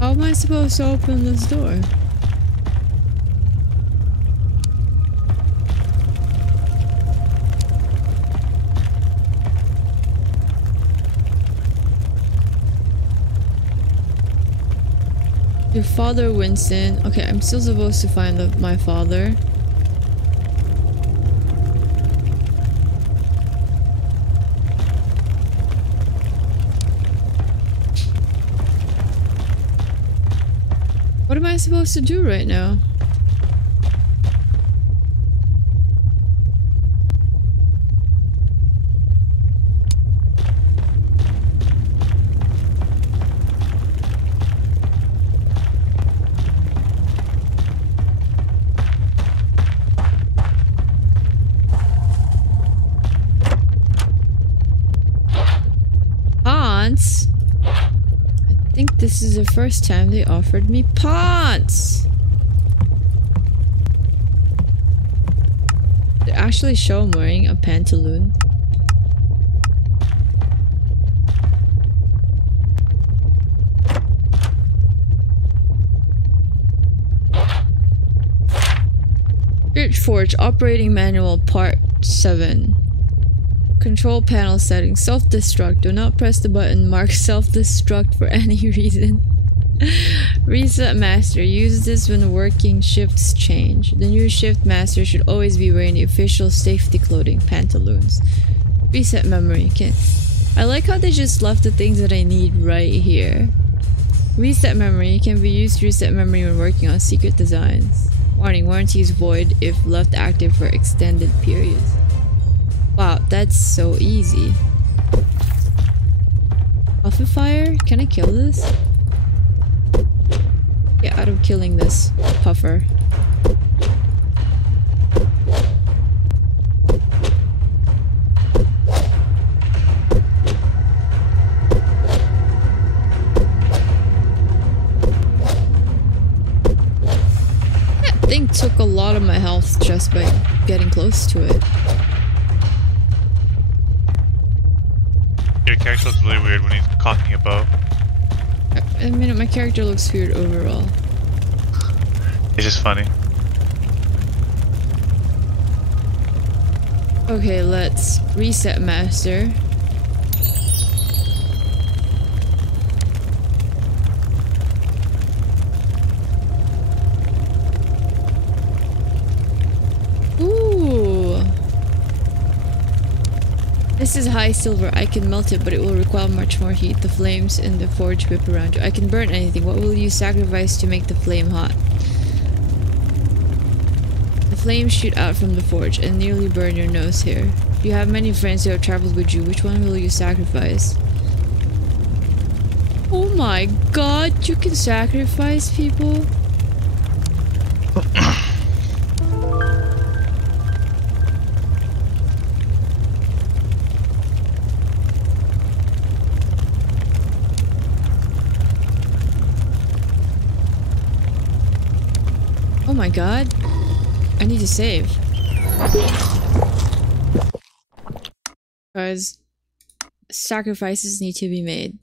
How am I supposed to open this door? Your father, Winston. Okay, I'm still supposed to find my father. What am I supposed to do right now? Pants? I think this is the first time they offered me pants. They actually show I'm wearing a pantaloon. Eldritch Forge Operating Manual Part 7. Control panel settings. Self-destruct. Do not press the button marked self-destruct for any reason. Reset Master. Use this when working shifts change. The new shift master should always be wearing the official safety clothing, pantaloons. Reset memory. I like how they just left the things that I need right here. Reset memory can be used to reset memory when working on secret designs. Warning, warranty is void if left active for extended periods. Wow, that's so easy. Puffer fire? Can I kill this? Get out of killing this puffer. That thing took a lot of my health just by getting close to it. Your character looks really weird when he's cocking a bow. I mean, my character looks weird overall. It's just funny. Okay, let's reset master. Ooh. This is high silver. I can melt it, but it will require much more heat. The flames in the forge whip around you. I can burn anything. What will you sacrifice to make the flame hot? The flames shoot out from the forge and nearly burn your nose hair. You have many friends who have traveled with you. Which one will you sacrifice? Oh my god, you can sacrifice people? Oh my god. I need to save. Because sacrifices need to be made.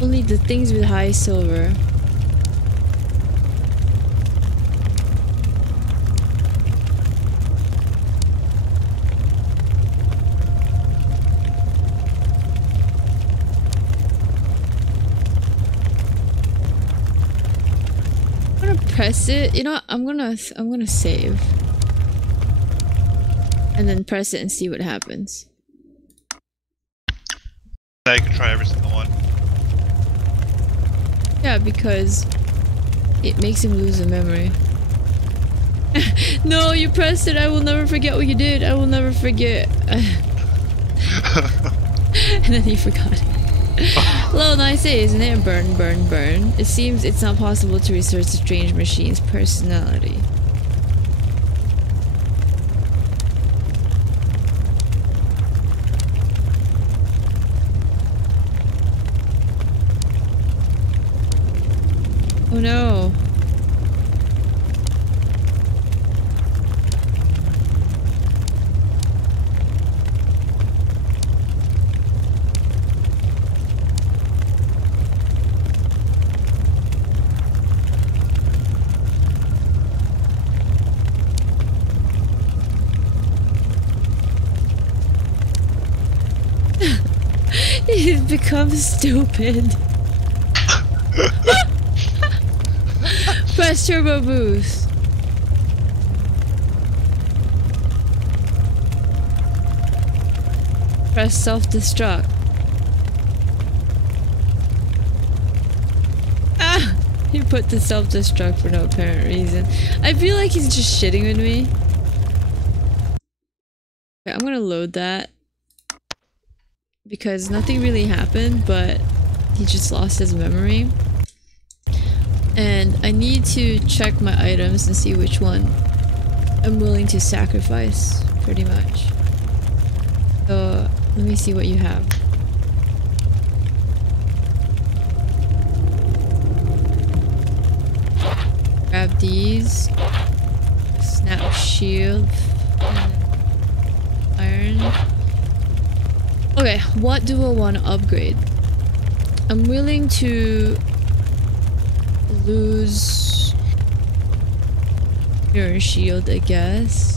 Only the things with high silver. I'm gonna press it. You know what? I'm gonna save. And then press it and see what happens. Now you can try every single one. Yeah, because it makes him lose a memory. No, you pressed it. I will never forget what you did. I will never forget. And then he forgot it. Hello, nice day, isn't it? Burn, burn, burn. It seems it's not possible to research the strange machine's personality. Oh no. He's become stupid. Press turbo boost. Press self-destruct. Ah! He put the self-destruct for no apparent reason. I feel like he's just shitting with me. Okay, I'm gonna load that. Because nothing really happened, but he just lost his memory. And I need to check my items and see which one I'm willing to sacrifice, pretty much. So, let me see what you have. Grab these. Snap shield. Iron. Okay, what do I want to upgrade? I'm willing to lose your shield, I guess.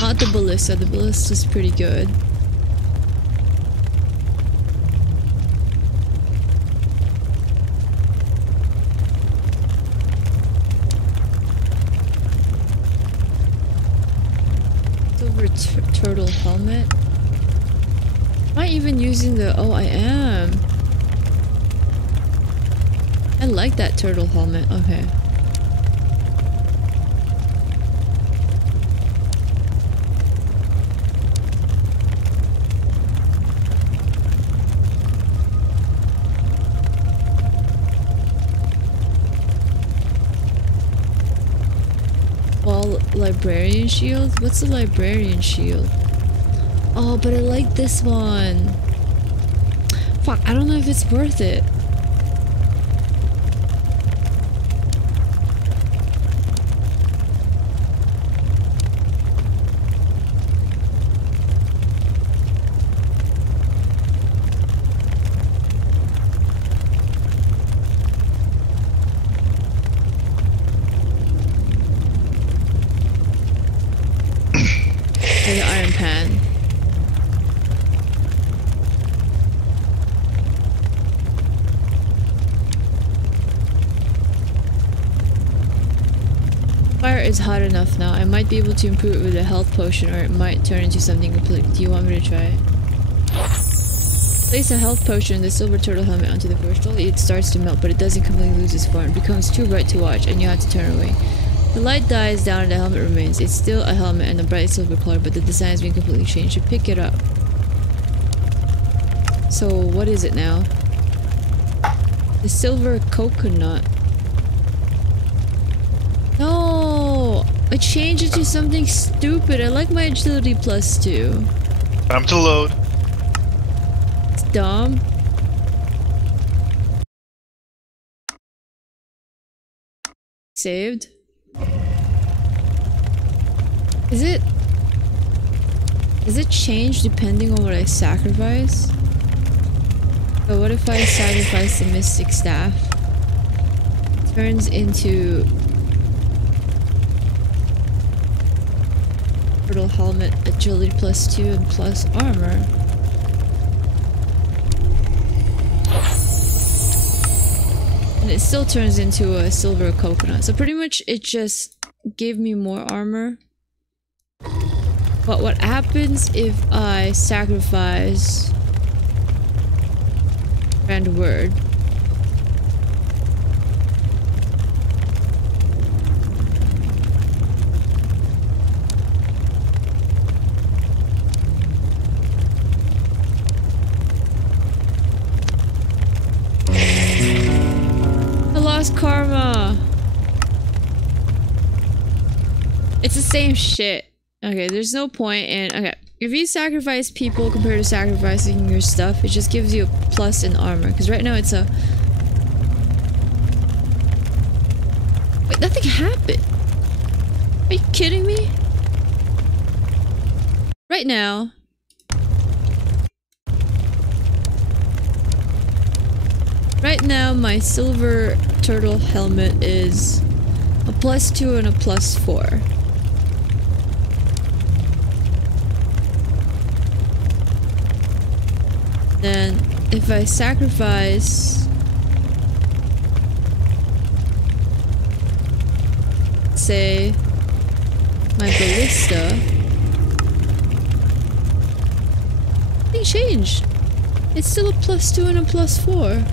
Not the ballista. The ballista's pretty good. Silver turtle helmet. Am I even using the... Oh, I am. I like that turtle helmet. Okay. Well, librarian shield? What's the librarian shield? Oh, but I like this one. Fuck, I don't know if it's worth it. The iron pan. Fire is hot enough now. I might be able to improve it with a health potion, or it might turn into something complete. Do you want me to try it? Place a health potion in the silver turtle helmet onto the floor. Slowly it starts to melt, but it doesn't completely lose its form. It becomes too bright to watch, and you have to turn away. The light dies down and the helmet remains. It's still a helmet and a bright silver color, but the design has been completely changed. You pick it up. So, what is it now? The silver coconut. No! I changed it to something stupid. I like my agility +2. Time to load. It's dumb. Saved. Does it change depending on what I sacrifice? But what if I sacrifice the mystic staff? It turns into turtle helmet, agility +2 and plus armor. And it still turns into a silver coconut. So pretty much it just gave me more armor. But what happens if I sacrifice Grand Word? I lost karma. It's the same shit. Okay, there's no point in... Okay, if you sacrifice people compared to sacrificing your stuff, it just gives you a plus in armor. Because right now it's a... Wait, nothing happened. Are you kidding me? Right now... Right now, my silver turtle helmet is a +2 and a +4. Then, if I sacrifice, say, my ballista, nothing changed. It's still a +2 and a +4.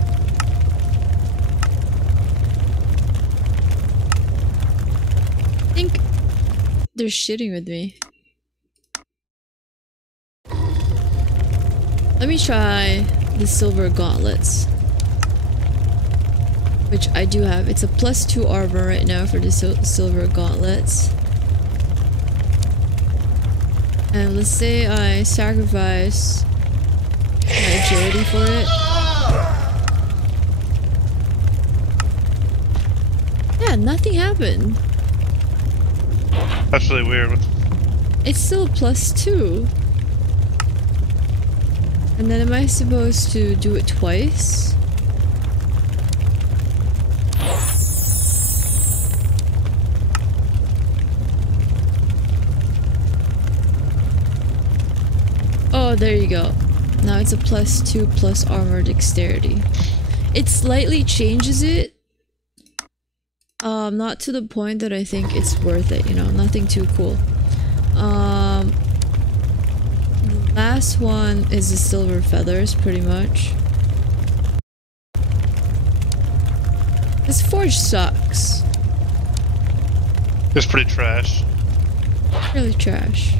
I think they're shitting with me. Let me try the silver gauntlets, which I do have. It's a +2 armor right now for the silver gauntlets. And let's say I sacrifice my agility for it. Yeah, nothing happened. That's really weird. It's still a +2. And then am I supposed to do it twice? Oh, there you go. Now it's a +2 plus armor dexterity. It slightly changes it. Not to the point that I think it's worth it, you know, nothing too cool. The last one is the silver feathers, pretty much. This forge sucks. It's pretty trash. Really trash.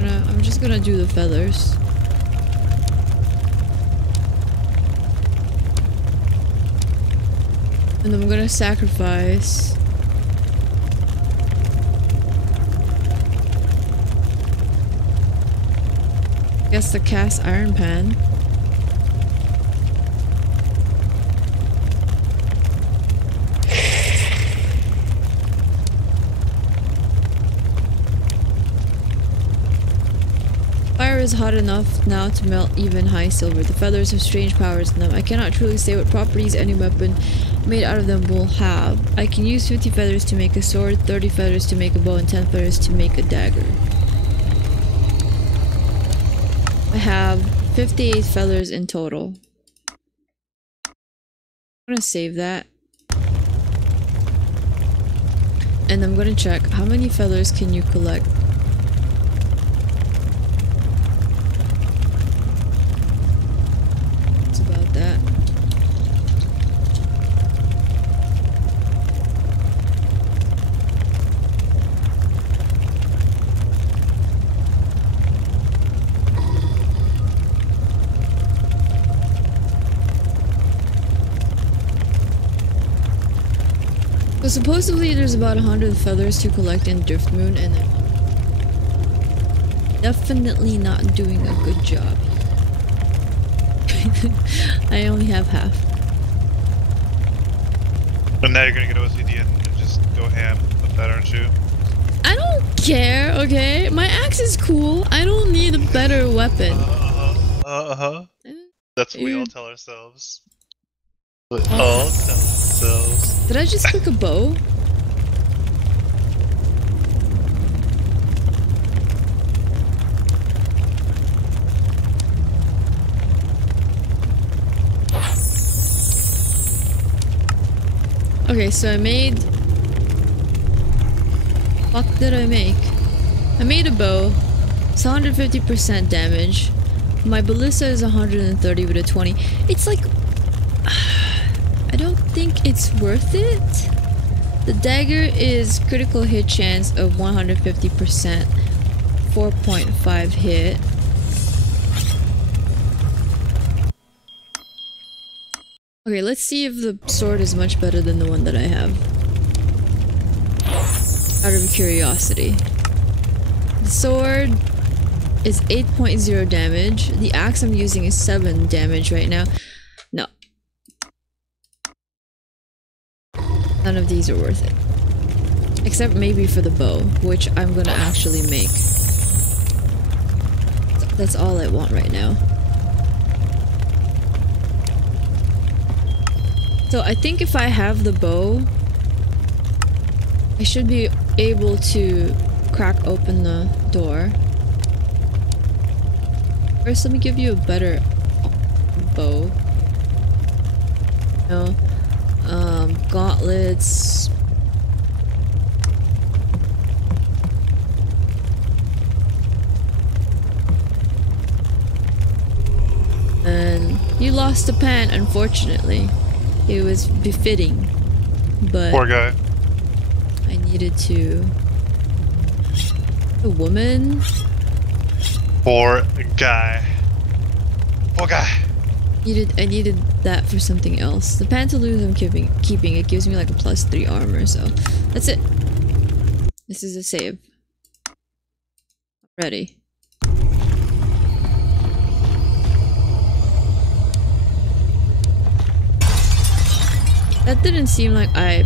I'm just gonna do the feathers. And I'm gonna sacrifice. I guess the cast iron pan. Fire is hot enough now to melt even high silver. The feathers have strange powers in them. I cannot truly say what properties any weapon made out of them will have. I can use 50 feathers to make a sword, 30 feathers to make a bow, and 10 feathers to make a dagger. I have 58 feathers in total. I'm gonna save that. And I'm gonna check how many feathers can you collect. It's about that. So supposedly there's about 100 feathers to collect in Driftmoon, and I'm definitely not doing a good job. I only have half. But now you're gonna get OCD and just go ham with that, aren't you? I don't care, okay? My axe is cool. I don't need a better weapon. That's what we all tell ourselves. We all tell ourselves. Did I just pick a bow? Okay, so I made... What did I make? I made a bow. It's 150% damage. My ballista is 130 with a 20. It's like... I don't think it's worth it. The dagger is critical hit chance of 150%, 4.5 hit. Okay, let's see if the sword is much better than the one that I have. Out of curiosity. The sword is 8.0 damage. The axe I'm using is 7 damage right now. No. None of these are worth it. Except maybe for the bow, which I'm gonna actually make. That's all I want right now. So I think if I have the bow, I should be able to crack open the door. First, let me give you a better bow. No. Gauntlets. lost a pant, unfortunately. It was befitting, but Poor guy. I needed to. A woman. Poor guy. Poor guy. I needed that for something else. The pantaloons I'm keeping. It gives me like a +3 armor, so that's it. This is a save. Ready. That didn't seem like I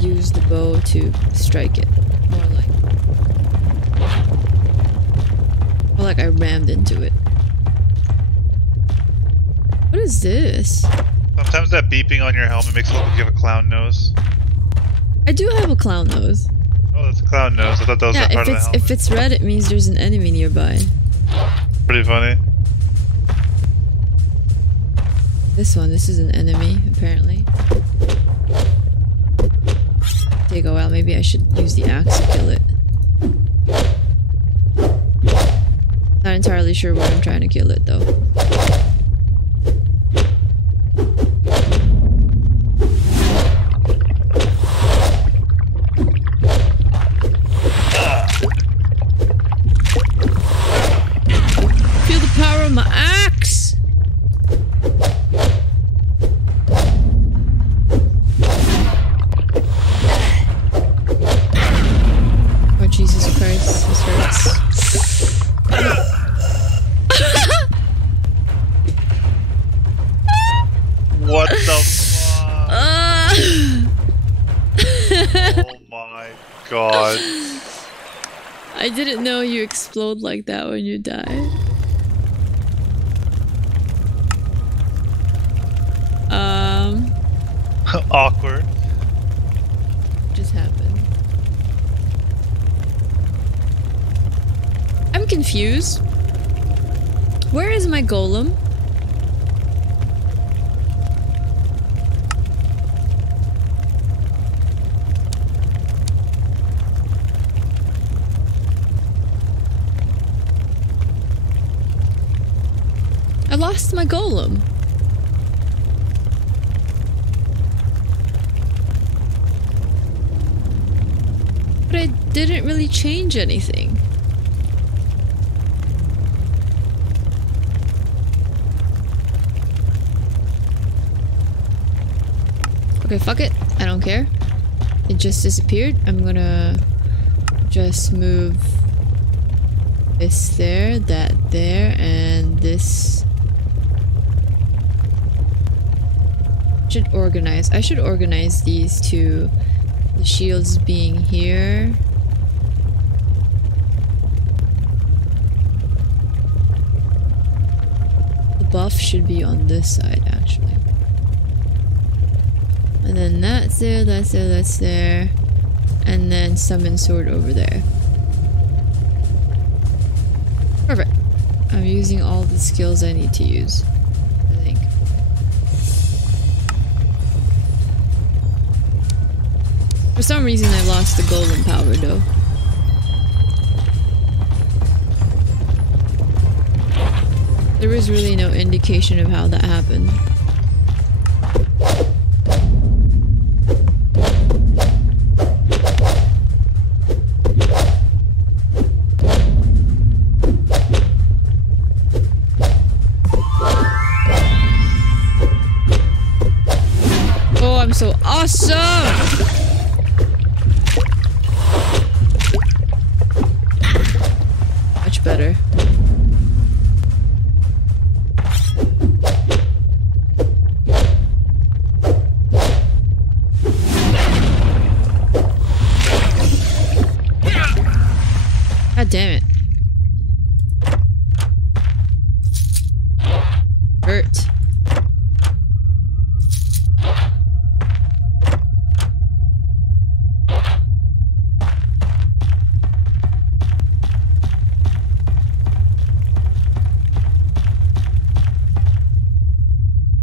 used the bow to strike it. More like I rammed into it. What is this? Sometimes that beeping on your helmet makes it look like you have a clown nose. I do have a clown nose. Oh, that's a clown nose. I thought that was that part of the helmet. If it's red, it means there's an enemy nearby. Pretty funny. This is an enemy, apparently. They go out. Maybe I should use the axe to kill it. Not entirely sure where I'm trying to kill it, though. Feel the power of my axe! Oh, Jesus Christ, this hurts. What the fuck? Oh my god. I didn't know you explode like that when you die. Awkward. Just happened. I'm confused. Where is my golem? I lost my golem. But I didn't really change anything. Okay, fuck it. I don't care. It just disappeared. I'm gonna just move this there, that there, and this. I should organize these to the shields being here. The buff should be on this side, actually. And then that's there, that's there, that's there. And then summon sword over there. Perfect. I'm using all the skills I need to use, I think. For some reason I lost the golden power though. There was really no indication of how that happened. Oh, I'm so awesome! Much better. God damn it. Hurt.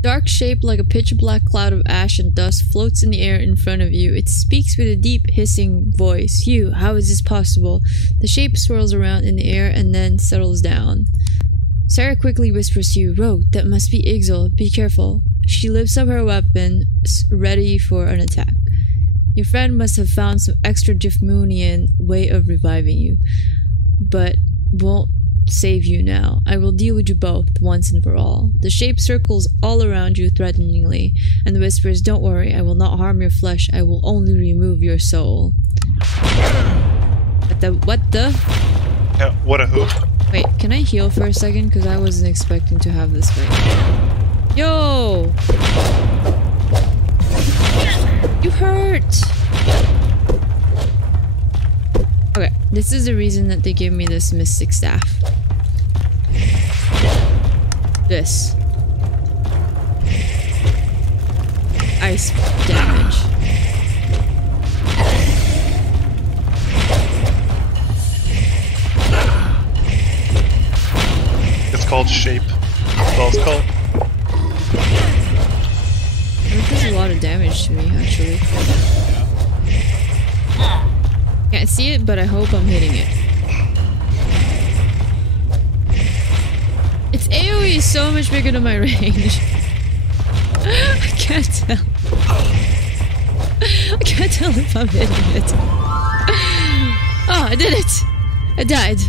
Dark shape like a pitch-black cloud of ash and dust floats in the air in front of you. It speaks with a deep hissing voice. Hugh, how is this possible? The shape swirls around in the air and then settles down. Sarah quickly whispers to you, Rogue, that must be Ixal. Be careful. She lifts up her weapon, ready for an attack. Your friend must have found some extra Driftmoonian way of reviving you, but won't save you now. I will deal with you both, once and for all. The shape circles all around you threateningly, and whispers, don't worry, I will not harm your flesh, I will only remove your soul. What the? Yeah, what a hoop. Wait, can I heal for a second? Because I wasn't expecting to have this fight. Yo! You hurt! Okay, this is the reason that they gave me this mystic staff. This. Ice damage. It's called shape. That's all it's called. It does a lot of damage to me, actually. Can't see it, but I hope I'm hitting it. Its AoE is so much bigger than my range. I can't tell. I can't tell if I'm hitting it. Oh, I did it! I died.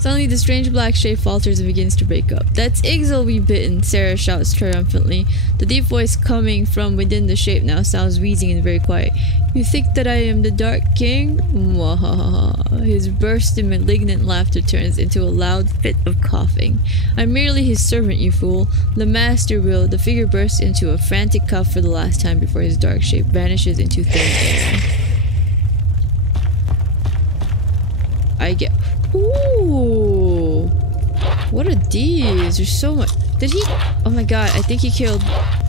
Suddenly, the strange black shape falters and begins to break up. That's Ixal we've bitten, Sarah shouts triumphantly. The deep voice coming from within the shape now sounds wheezing and very quiet. You think that I am the Dark King? Mwahaha. His burst in malignant laughter turns into a loud fit of coughing. I'm merely his servant, you fool. The master will. The figure bursts into a frantic cough for the last time before his dark shape vanishes into thin air. I get... Ooh! What are these? There's so much... Did he... Oh my god, I think he killed...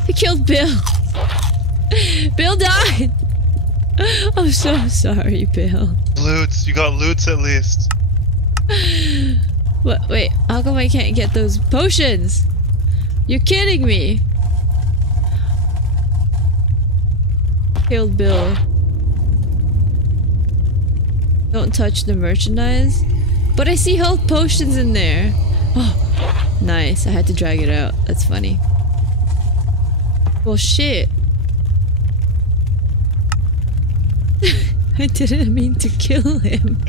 He killed Bill! Bill died! I'm so sorry, Bill. Loots. You got loots at least. What? Wait, how come I can't get those potions? You're kidding me! Killed Bill. Don't touch the merchandise. But I see health potions in there. Oh, nice. I had to drag it out. That's funny. Well, shit. I didn't mean to kill him.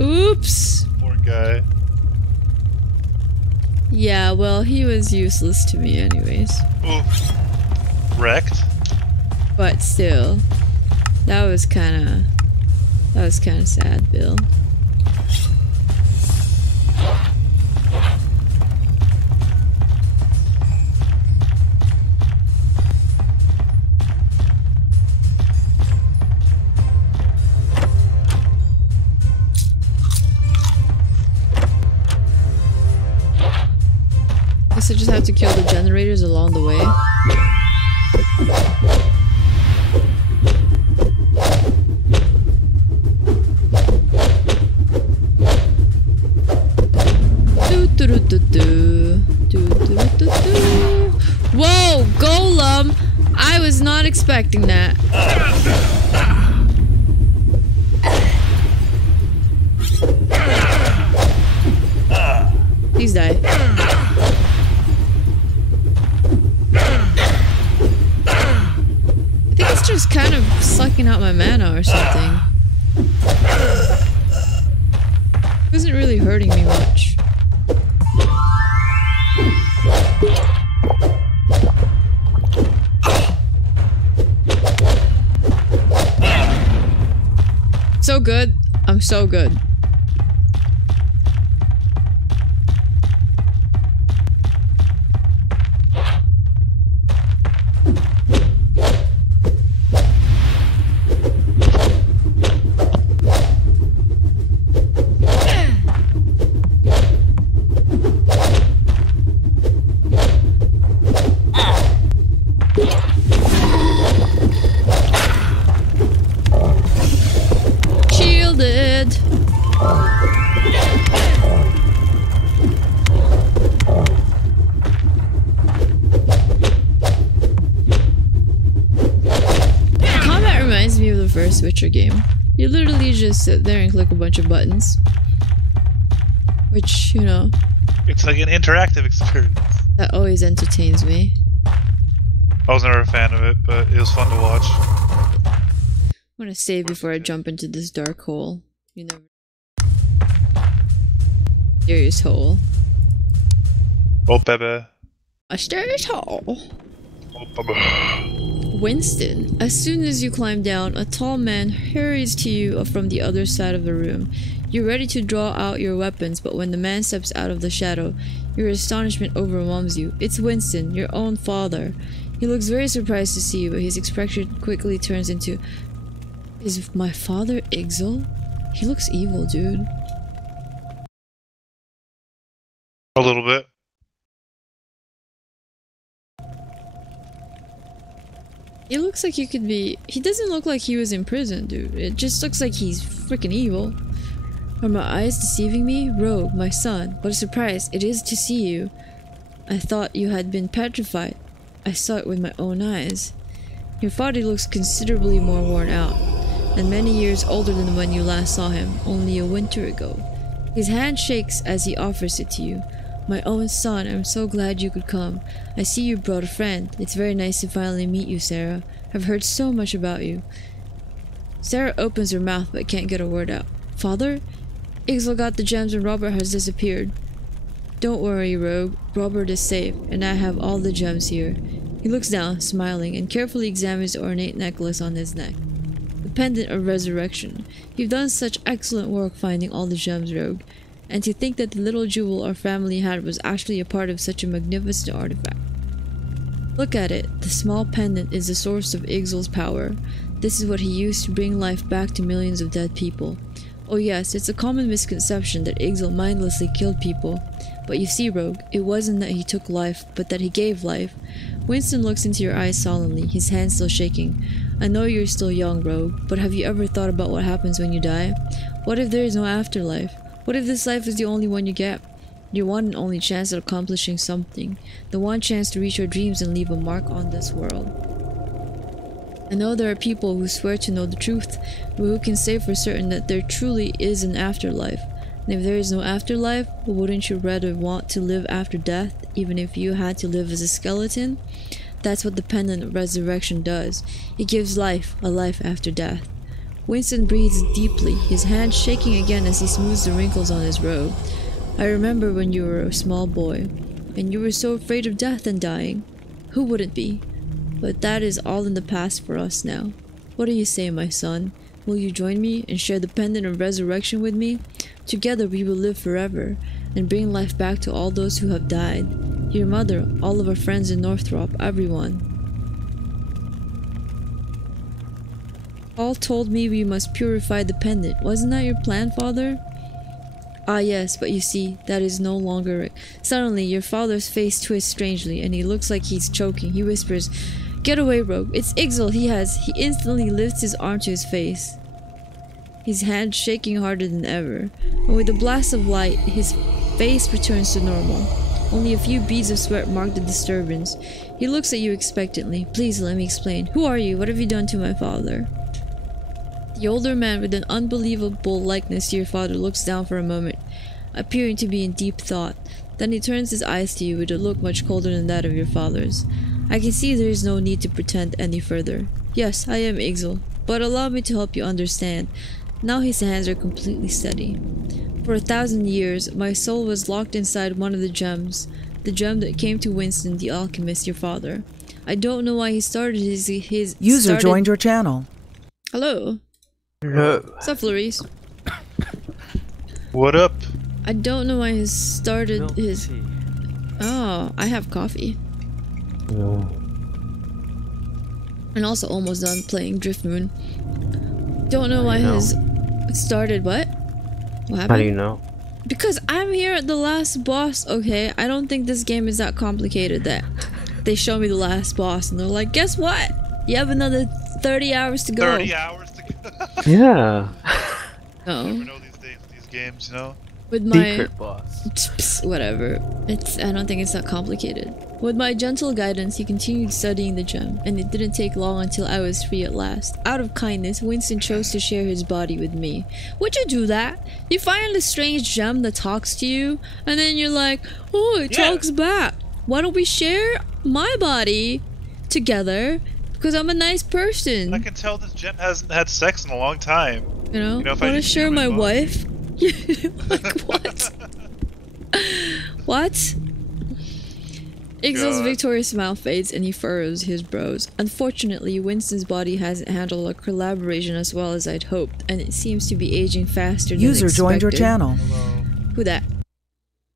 Oops. Poor guy. Yeah, well, he was useless to me anyways. Oof. Wrecked? But still. That was kinda sad, Bill. Guess I just have to kill the generators along the way. Whoa, Golem! I was not expecting that. Please die. I think it's just kind of sucking out my mana or something. It isn't really hurting me much. So good. I'm so good. Witcher game. You literally just sit there and click a bunch of buttons. Which, you know, It's like an interactive experience. that always entertains me. I was never a fan of it, but it was fun to watch. I'm gonna save before I jump into this dark hole. You never. Mysterious hole. Oh, baby. A mysterious hole. Oh, baby. Winston, as soon as you climb down, a tall man hurries to you from the other side of the room. You're ready to draw out your weapons, but when the man steps out of the shadow, your astonishment overwhelms you. It's Winston, your own father. He looks very surprised to see you, but his expression quickly turns into, "Is my father Ixel? He looks evil, dude." A little bit. He looks like he could be. He doesn't look like he was in prison, dude. It just looks like he's freaking evil. Are my eyes deceiving me? Rogue, my son. What a surprise it is to see you. I thought you had been petrified. I saw it with my own eyes. Your father looks considerably more worn out, and many years older than when you last saw him, only a winter ago. His hand shakes as he offers it to you. My own son, I'm so glad you could come. I see you brought a friend. It's very nice to finally meet you, Sarah. I've heard so much about you. Sarah opens her mouth but can't get a word out. Father? Ixel got the gems and Robert has disappeared. Don't worry, Rogue. Robert is safe, and I have all the gems here. He looks down, smiling, and carefully examines the ornate necklace on his neck. The pendant of resurrection. You've done such excellent work finding all the gems, Rogue. And to think that the little jewel our family had was actually a part of such a magnificent artifact. Look at it. The small pendant is the source of Ixel's power. This is what he used to bring life back to millions of dead people. Oh yes, it's a common misconception that Ixel mindlessly killed people. But you see, Rogue, it wasn't that he took life, but that he gave life. Winston looks into your eyes solemnly, his hand still shaking. I know you're still young, Rogue, but have you ever thought about what happens when you die? What if there is no afterlife? What if this life is the only one you get? Your one and only chance at accomplishing something. The one chance to reach your dreams and leave a mark on this world. I know there are people who swear to know the truth, but who can say for certain that there truly is an afterlife. And if there is no afterlife, wouldn't you rather want to live after death, even if you had to live as a skeleton? That's what the pendant of resurrection does. It gives life, a life after death. Winston breathes deeply, his hand shaking again as he smooths the wrinkles on his robe. I remember when you were a small boy, and you were so afraid of death and dying. Who wouldn't be? But that is all in the past for us now. What do you say, my son? Will you join me and share the pendant of resurrection with me? Together we will live forever, and bring life back to all those who have died. Your mother, all of our friends in Northrop, everyone. Paul told me we must purify the pendant. Wasn't that your plan, Father? Ah yes, but you see, that is no longer... Suddenly, your father's face twists strangely, and he looks like he's choking. He whispers, "Get away, Rogue. It's Ixel. He instantly lifts his arm to his face, his hand shaking harder than ever. And with a blast of light, his face returns to normal. Only a few beads of sweat mark the disturbance. He looks at you expectantly. Please let me explain. Who are you? What have you done to my father?" The older man with an unbelievable likeness to your father looks down for a moment, appearing to be in deep thought. Then he turns his eyes to you with a look much colder than that of your father's. I can see there is no need to pretend any further. Yes, I am Ixel, but allow me to help you understand. Now his hands are completely steady. For 1,000 years, my soul was locked inside one of the gems, the gem that came to Winston the alchemist, your father. I don't know why he started his User joined your channel. Hello. Hello. What's up, Flores? What up? I don't know why he started Milk his... tea. Oh, I have coffee. No. And also almost done playing Driftmoon. Don't know why know? his... Started what? What happened? How do you know? Because I'm here at the last boss, okay? I don't think this game is that complicated that they show me the last boss and they're like, guess what? You have another 30 hours to go. 30 hours to go. Yeah. You Oh. never know these days with these games, you know? With my Secret boss. Psst, whatever. I don't think it's that complicated. With my gentle guidance, he continued studying the gem, and it didn't take long until I was free at last. Out of kindness, Winston chose to share his body with me. Would you do that? You find a strange gem that talks to you, and then you're like, oh, it talks back. Why don't we share my body together? Because I'm a nice person. I can tell this gem hasn't had sex in a long time. You know if I I want to just share my human wife? Like, what? What? Ixel's victorious smile fades and he furrows his brows. Unfortunately, Winston's body hasn't handled a collaboration as well as I'd hoped, and it seems to be aging faster than expected. User joined your channel. Who that?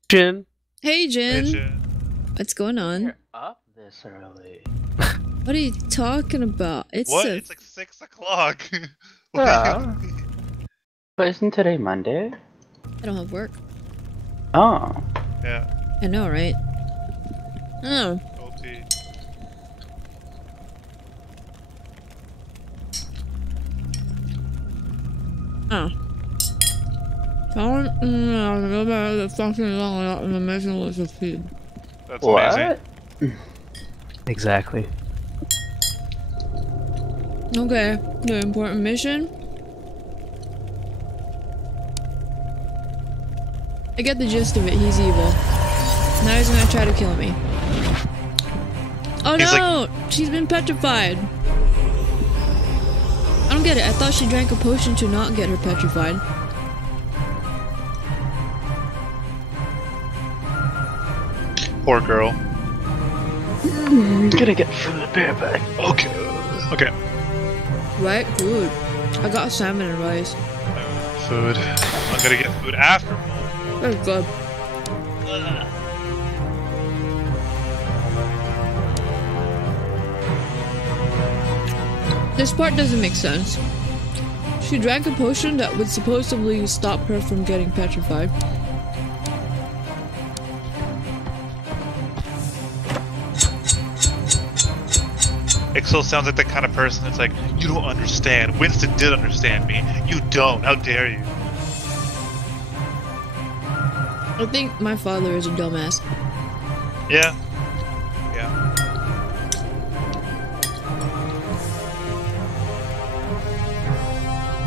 Jin. Hey, Jin. Hey, Jin. What's going on? You're up this early. What are you talking about? It's What? It's like 6 o'clock. Yeah. But isn't today Monday? I don't have work. Oh. Yeah. I know, right? Oh. OT. Oh. That's amazing. Exactly. Okay, the important mission. I get the gist of it, he's evil. Now he's gonna try to kill me. Oh no! She's been petrified! I don't get it, I thought she drank a potion to not get her petrified. Poor girl. I'm gonna get food bareback. Okay. Okay. Right? Food. I got salmon and rice. Food. I'm gonna get food after. Very good. This part doesn't make sense. She drank a potion that would supposedly stop her from getting petrified. Ixel sounds like the kind of person that's like, you don't understand. Winston did understand me. You don't. How dare you? I think my father is a dumbass. Yeah. Yeah.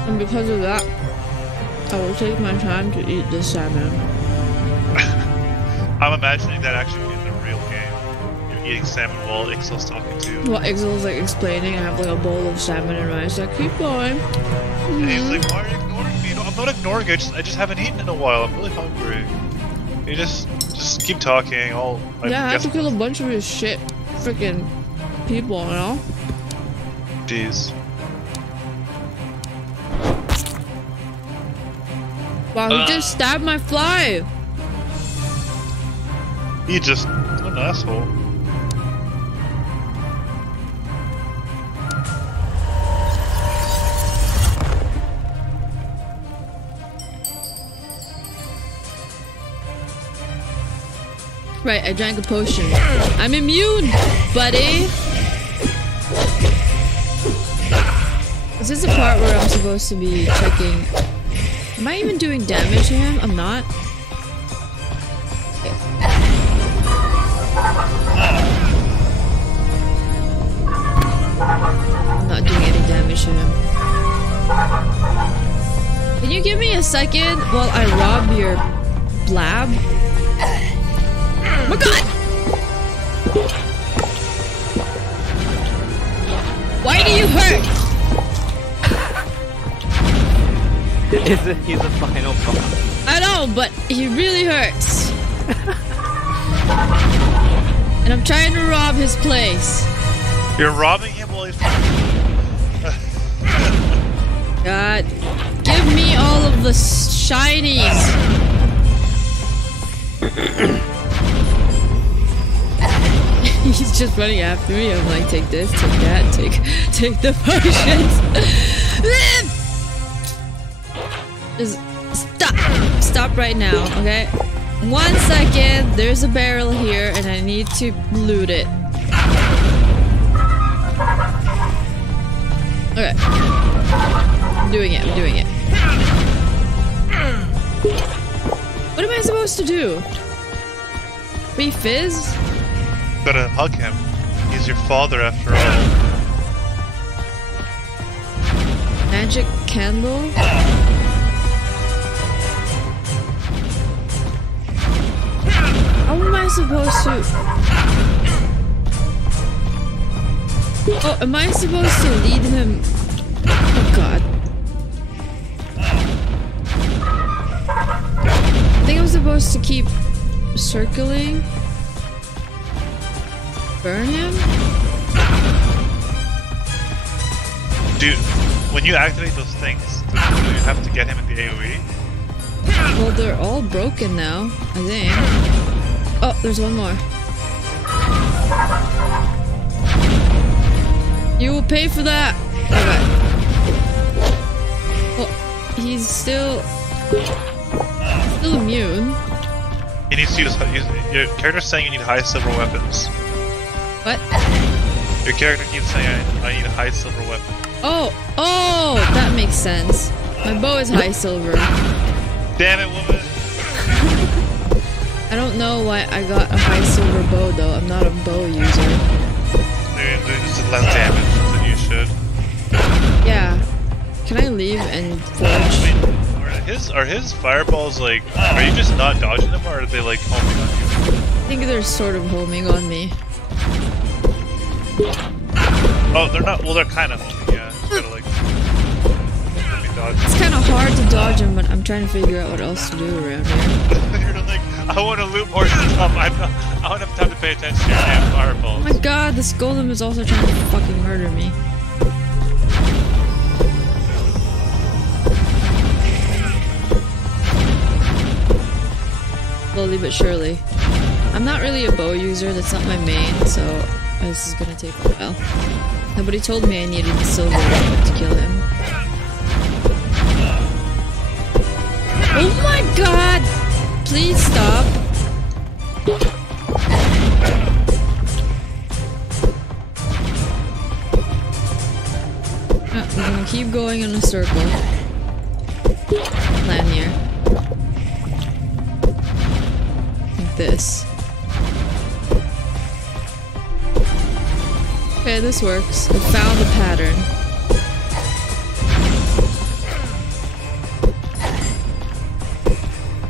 And because of that, I will take my time to eat this salmon. I'm imagining that actually in the real game. You're eating salmon while Ixel's talking to you. Well, Exil's like explaining, I have like a bowl of salmon and rice. Like, keep going. And he's like, why are you ignoring me? No, I'm not ignoring you. I just haven't eaten in a while. I'm really hungry. You just keep talking. Yeah, I have to kill a bunch of his shit freaking people, you know? Jeez. Wow, he just stabbed my fly! He just... what an asshole. Right, I drank a potion. I'm immune, buddy! Is this the part where I'm supposed to be checking? Am I even doing damage to him? I'm not. Okay. I'm not doing any damage to him. Can you give me a second while I rob your blab? Oh my god! Why do you hurt? He's a final boss. I know, but he really hurts. And I'm trying to rob his place. You're robbing him while he's... God, give me all of the shinies. He's just running after me. I'm like, take this, take that, take the potions. Just stop right now, okay? 1 second. There's a barrel here, and I need to loot it. Okay. I'm doing it. supposed to do? Wait, Fizz? Gotta hug him. He's your father after all. Magic candle? How am I supposed to? Oh, am I supposed to lead him? Oh god. I think I'm supposed to keep circling. Burn him? Dude, when you activate those things, do you have to get him in the AoE? Well, they're all broken now, I think. Oh, there's one more. You will pay for that! Okay. Well, he's still immune. He needs to use your character's saying you need high silver weapons. What? Your character keeps saying I need a high silver weapon. Oh, that makes sense. My bow is high silver. Damn it, woman! I don't know why I got a high silver bow though. I'm not a bow user. Dude, this is less damage than you should. Yeah. Can I leave and forge? Wait, are his fireballs like? Are you just not dodging them, or are they like homing on you? I think they're sort of homing on me. Oh, they're not. Well, they're kind of homing. Yeah, you gotta like. Dodge. It's kind of hard to dodge them, but I'm trying to figure out what else to do around here. You're like, I want to loot more stuff. I don't have time to pay attention to your damn fireballs. Oh my god, this golem is also trying to fucking murder me. Slowly but surely. I'm not really a bow user, that's not my main, so this is gonna take a while. Nobody told me I needed the silver weapon to kill him. Oh my god! Please stop. We're gonna keep going in a circle. Plan here. Like this. Okay, this works. I found the pattern.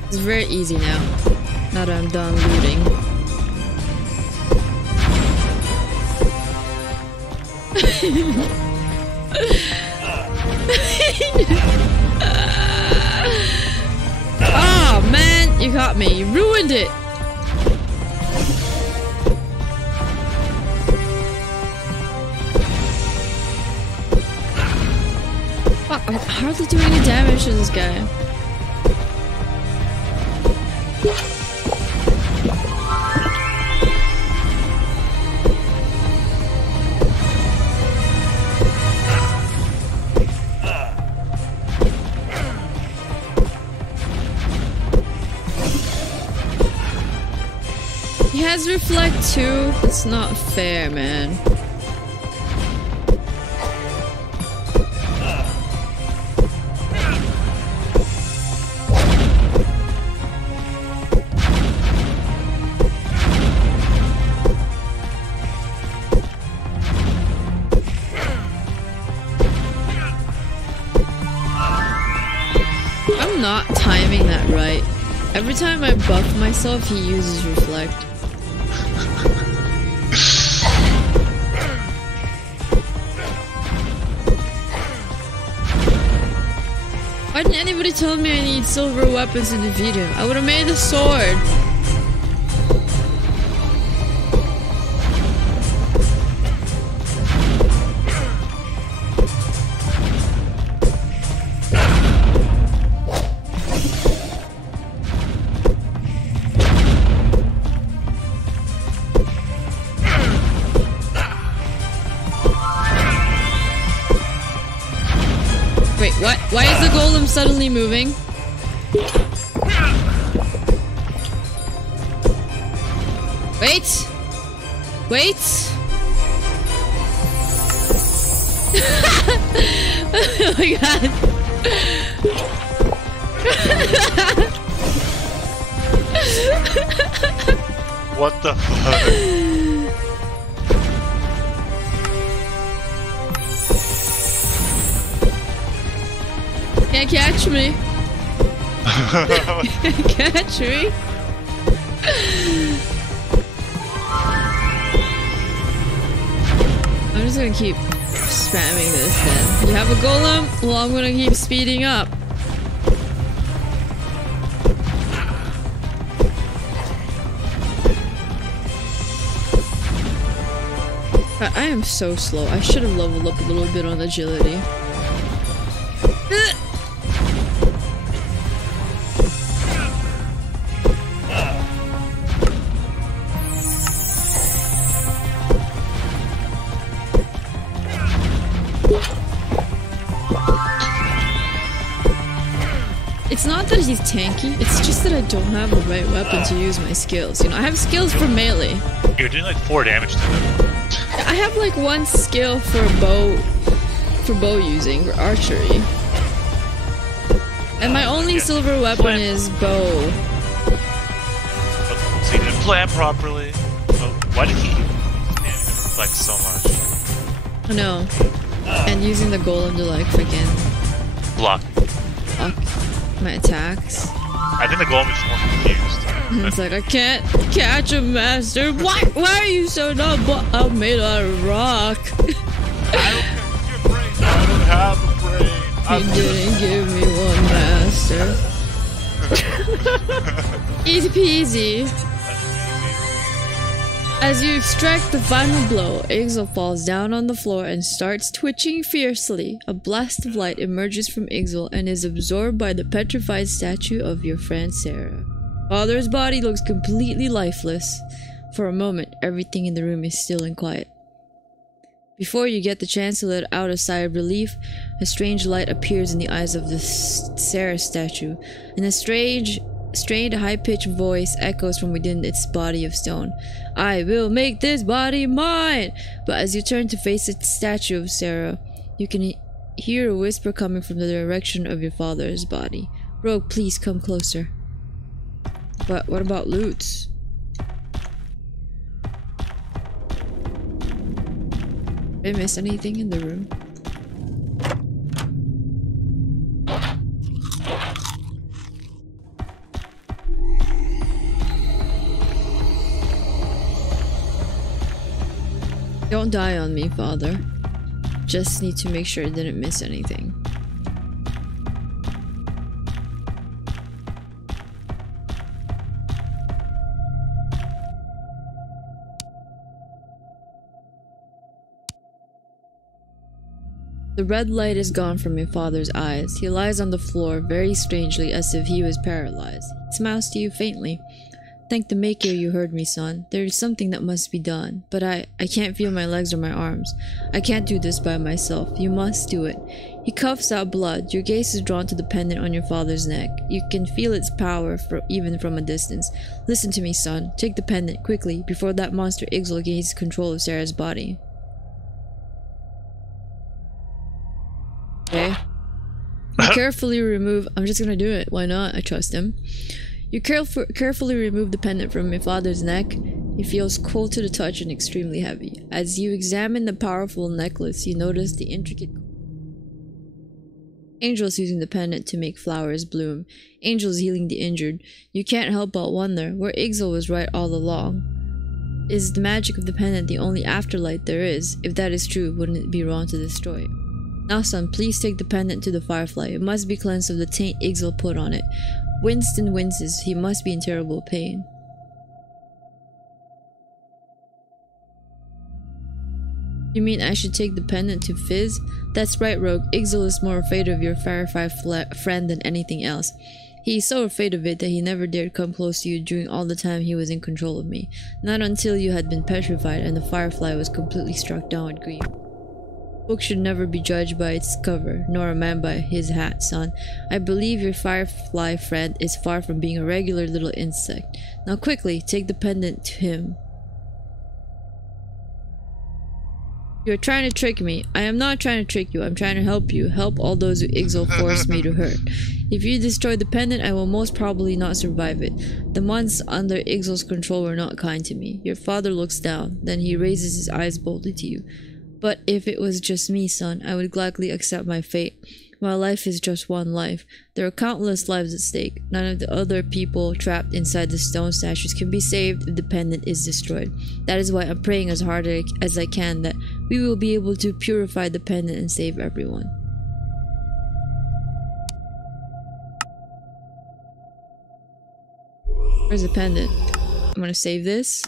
It's very easy now. Now that I'm done looting. Oh man, you got me. You ruined it. Fuck, I'm hardly doing any damage to this guy. He has reflect too. That's not fair, man. I'm not timing that right. Every time I buff myself, he uses reflect. Why didn't anybody tell me I need silver weapons to defeat him? I would have made a sword. Wait, what? Why is the golem suddenly moving? Wait! Wait! Oh my god! What the fuck? Can't catch me. Can't catch me. I'm just gonna keep spamming this then. You have a golem? Well, I'm gonna keep speeding up. I am so slow. I should have leveled up a little bit on agility. It's not that he's tanky, it's just that I don't have the right weapon to use my skills. You know, I have skills for melee. You're doing like 4 damage to him. I have like 1 skill for bow using, for archery. And my only silver weapon is bow. So you didn't plan properly. So why did he reflect so much? I know. And using the golem to like freaking block my attacks. I think the golem is more confused. It's like, I can't catch a master. Why are you so dumb? I'm made out of rock. I don't have a brain. You didn't give me one, master. Easy peasy. As you extract the final blow, Ixel falls down on the floor and starts twitching fiercely. A blast of light emerges from Ixel and is absorbed by the petrified statue of your friend Sarah. Father's body looks completely lifeless. For a moment, everything in the room is still and quiet. Before you get the chance to let out a sigh of relief, a strange light appears in the eyes of the Sarah statue, and a strained high-pitched voice echoes from within its body of stone. I will make this body mine! But as you turn to face the statue of Sarah, you can hear a whisper coming from the direction of your father's body. Rogue, please come closer. But what about loots? Did I miss anything in the room? Don't die on me, father. Just need to make sure I didn't miss anything. The red light is gone from your father's eyes. He lies on the floor very strangely as if he was paralyzed. He smiles to you faintly. Thank the Maker you heard me, son. There is something that must be done, but I can't feel my legs or my arms. I can't do this by myself. You must do it. He coughs out blood. Your gaze is drawn to the pendant on your father's neck. You can feel its power even from a distance. Listen to me, son. Take the pendant, quickly, before that monster Ixel gains control of Sarah's body. Okay. You carefully remove... I'm just gonna do it. Why not? I trust him. You carefully remove the pendant from your father's neck. It feels cold to the touch and extremely heavy. As you examine the powerful necklace, you notice the intricate... Angels using the pendant to make flowers bloom. Angels healing the injured. You can't help but wonder where Ixel was right all along. Is the magic of the pendant the only afterlife there is? If that is true, wouldn't it be wrong to destroy it? Now, son, please take the pendant to the firefly. It must be cleansed of the taint Ixel put on it. Winston winces. He must be in terrible pain. You mean I should take the pendant to Fizz? That's right, Rogue. Ixel is more afraid of your firefly friend than anything else. He is so afraid of it that he never dared come close to you during all the time he was in control of me. Not until you had been petrified and the firefly was completely struck down with grief. A book should never be judged by its cover, nor a man by his hat, son. I believe your firefly friend is far from being a regular little insect. Now quickly, take the pendant to him. You're trying to trick me. I am not trying to trick you. I'm trying to help you. Help all those who Ixal forced me to hurt. If you destroy the pendant, I will most probably not survive it. The months under Ixal's control were not kind to me. Your father looks down. Then he raises his eyes boldly to you. But if it was just me, son, I would gladly accept my fate. My life is just one life. There are countless lives at stake. None of the other people trapped inside the stone statues can be saved if the pendant is destroyed. That is why I'm praying as hard as I can that we will be able to purify the pendant and save everyone. Where's the pendant? I'm gonna save this.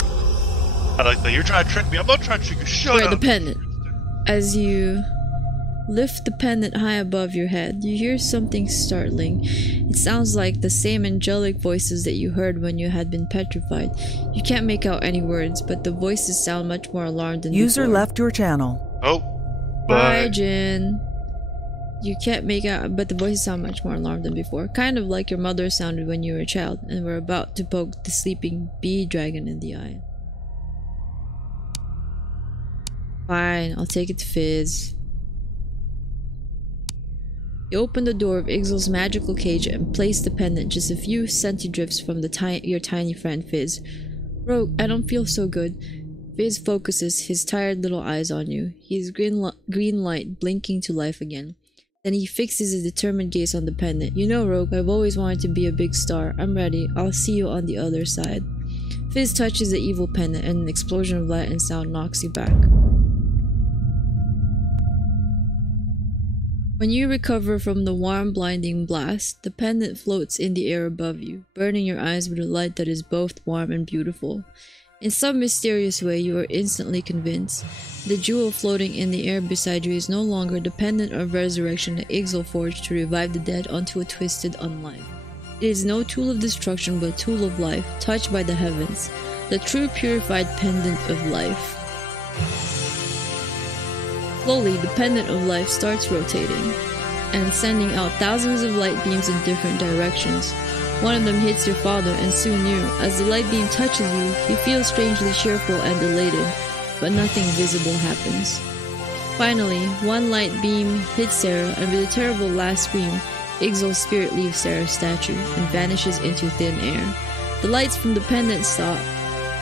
I like that. You're trying to trick me. I'm not trying to trick you. Shut up. The pendant. As you lift the pendant high above your head, you hear something startling. It sounds like the same angelic voices that you heard when you had been petrified. You can't make out any words, but the voices sound much more alarmed than User before. left your channel. Oh. Bye, Jin. You can't make out, but the voices sound much more alarmed than before. Kind of like your mother sounded when you were a child and were about to poke the sleeping bee dragon in the eye. Fine, I'll take it to Fizz. You open the door of Ixal's magical cage and place the pendant just a few centidrifts from your tiny friend Fizz. Rogue, I don't feel so good. Fizz focuses his tired little eyes on you, his green light blinking to life again. Then he fixes a determined gaze on the pendant. You know, Rogue, I've always wanted to be a big star. I'm ready. I'll see you on the other side. Fizz touches the evil pendant and an explosion of light and sound knocks you back. When you recover from the warm, blinding blast, the pendant floats in the air above you, burning your eyes with a light that is both warm and beautiful. In some mysterious way, you are instantly convinced. The jewel floating in the air beside you is no longer the pendant of resurrection that Ixal forged to revive the dead onto a twisted unlife. It is no tool of destruction but a tool of life, touched by the heavens, the true purified pendant of life. Slowly, the pendant of life starts rotating and sending out thousands of light beams in different directions. One of them hits your father, and soon you. As the light beam touches you, you feel strangely cheerful and elated, but nothing visible happens. Finally, one light beam hits Sarah, and with a terrible last scream, Ixal's spirit leaves Sarah's statue and vanishes into thin air. The lights from the pendant stop,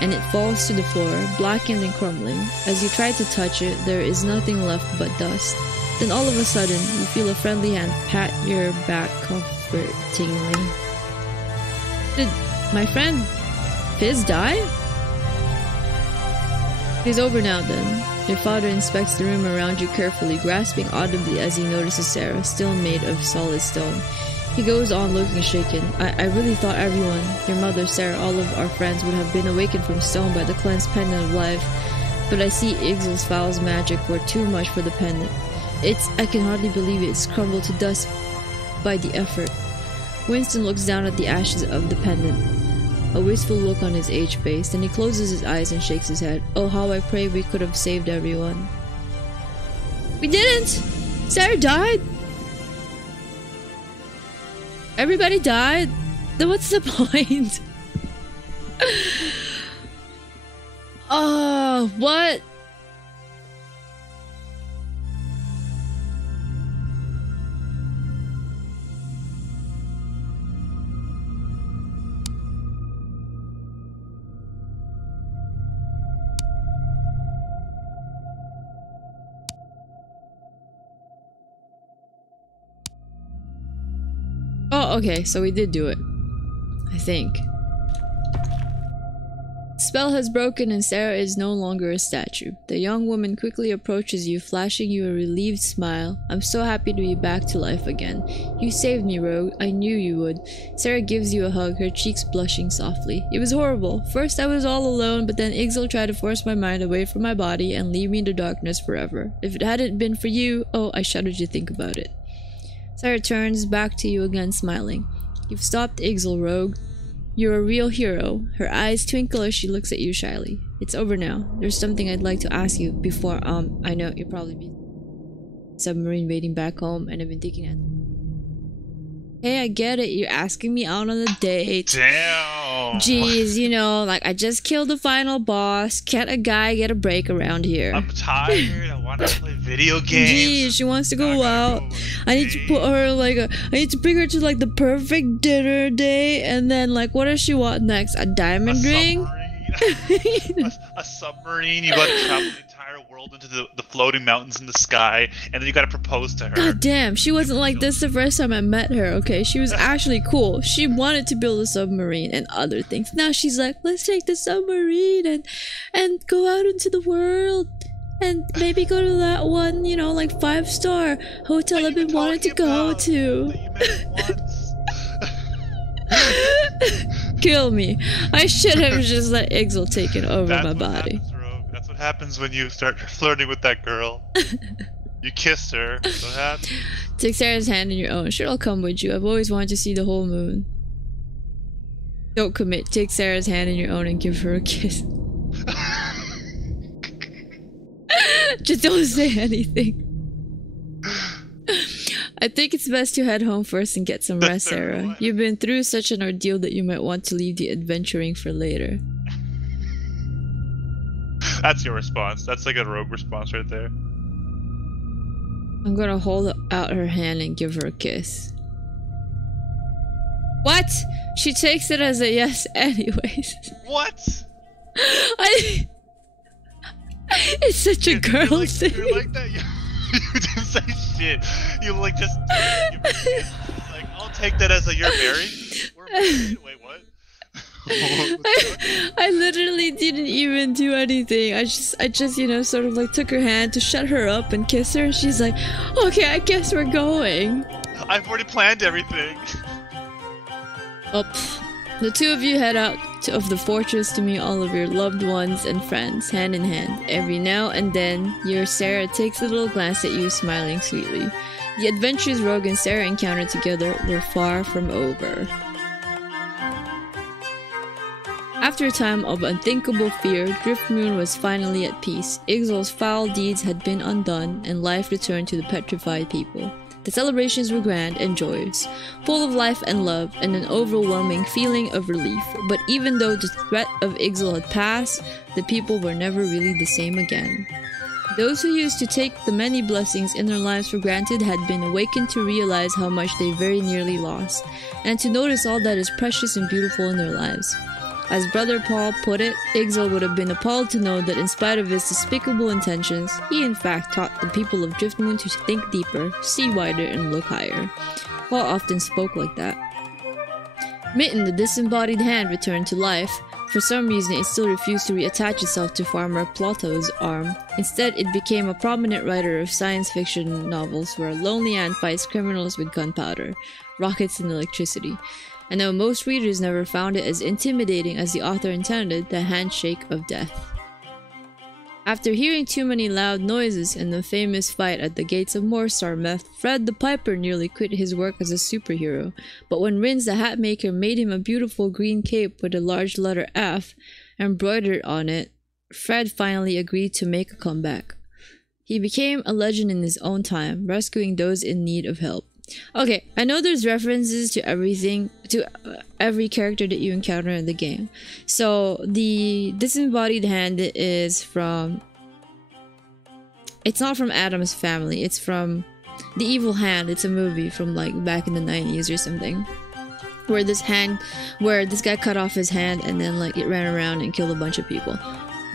and it falls to the floor, blackened and crumbling. As you try to touch it, there is nothing left but dust. Then all of a sudden, you feel a friendly hand pat your back comfortingly. Did my friend Fizz die? It's over now then. Your father inspects the room around you carefully, grasping audibly as he notices Sarah, still made of solid stone. He goes on looking shaken. I really thought everyone, your mother, Sarah, all of our friends would have been awakened from stone by the cleansed pendant of life. But I see Ixal's Fowl's magic were too much for the pendant. I can hardly believe it's crumbled to dust by the effort. Winston looks down at the ashes of the pendant, a wistful look on his aged face, then he closes his eyes and shakes his head. Oh, how I pray we could have saved everyone. We didn't! Sarah died! Everybody died? Then what's the point? Oh, what? Oh, okay, so we did do it. I think. Spell has broken and Sarah is no longer a statue. The young woman quickly approaches you, flashing you a relieved smile. I'm so happy to be back to life again. You saved me, Rogue. I knew you would. Sarah gives you a hug, her cheeks blushing softly. It was horrible. First I was all alone, but then Ixal tried to force my mind away from my body and leave me in the darkness forever. If it hadn't been for you, oh, I shudder to think about it. Sarah turns back to you again, smiling. You've stopped Ixal, Rogue. You're a real hero. Her eyes twinkle as she looks at you shyly. It's over now. There's something I'd like to ask you before, I know you'll probably be submarine waiting back home and I've been thinking that. Hey, I get it. You're asking me out on a date. Damn. Geez, you know, like I just killed the final boss. Can't a guy get a break around here? I'm tired. I want to play video games. Geez, she wants to go out. I need to put her like I need to bring her to like the perfect dinner date, and then like what does she want next? A diamond ring? A submarine. You got to travel the entire world into the floating mountains in the sky, and then you got to propose to her. God damn, she wasn't like this the first time I met her, okay? She was actually cool. She wanted to build a submarine and other things. Now she's like, let's take the submarine and go out into the world. And maybe go to that one, you know, like 5-star hotel I've been wanting to go to. Kill me. I should have just let Ixel take it over my body. That's what happens when you start flirting with that girl. You kissed her. That's what happens. Take Sarah's hand in your own. Sure, I'll come with you. I've always wanted to see the whole moon. Don't commit. Take Sarah's hand in your own and give her a kiss. Just don't say anything. I think it's best to head home first and get some rest, Sarah. You've been through such an ordeal that you might want to leave the adventuring for later. That's your response. That's like a rogue response right there. I'm gonna hold out her hand and give her a kiss. What? She takes it as a yes anyways. What? It's such a girl thing. You're like that. You didn't say shit. You like just. Like, I'll take that as a you're married. We're married. Wait, what? I literally didn't even do anything. I just, you know, sort of like took her hand to shut her up and kiss her. She's like, okay, I guess we're going. I've already planned everything. The two of you head out of the fortress to meet all of your loved ones and friends, hand in hand. Every now and then, your Sarah takes a little glance at you, smiling sweetly. The adventures Rogue and Sarah encountered together were far from over. After a time of unthinkable fear, Driftmoon was finally at peace. Ixel's foul deeds had been undone, and life returned to the petrified people. The celebrations were grand and joyous, full of life and love, and an overwhelming feeling of relief. But even though the threat of Ixel had passed, the people were never really the same again. Those who used to take the many blessings in their lives for granted had been awakened to realize how much they very nearly lost, and to notice all that is precious and beautiful in their lives. As Brother Paul put it, Ixel would have been appalled to know that in spite of his despicable intentions, he in fact taught the people of Driftmoon to think deeper, see wider, and look higher. Paul often spoke like that. Mitten, the disembodied hand, returned to life. For some reason, it still refused to reattach itself to Farmer Plato's arm. Instead, it became a prominent writer of science fiction novels where a lonely ant fights criminals with gunpowder, rockets, and electricity. And though most readers never found it as intimidating as the author intended, the handshake of death. After hearing too many loud noises in the famous fight at the gates of Moorstar, Fred the Piper nearly quit his work as a superhero. But when Rins the Hatmaker made him a beautiful green cape with a large letter F embroidered on it, Fred finally agreed to make a comeback. He became a legend in his own time, rescuing those in need of help. Okay, I know there's references to everything, to every character that you encounter in the game. So, the disembodied hand is from... It's not from Adam's Family, it's from The Evil Hand. It's a movie from like back in the 90s or something. Where this guy cut off his hand and then like it ran around and killed a bunch of people.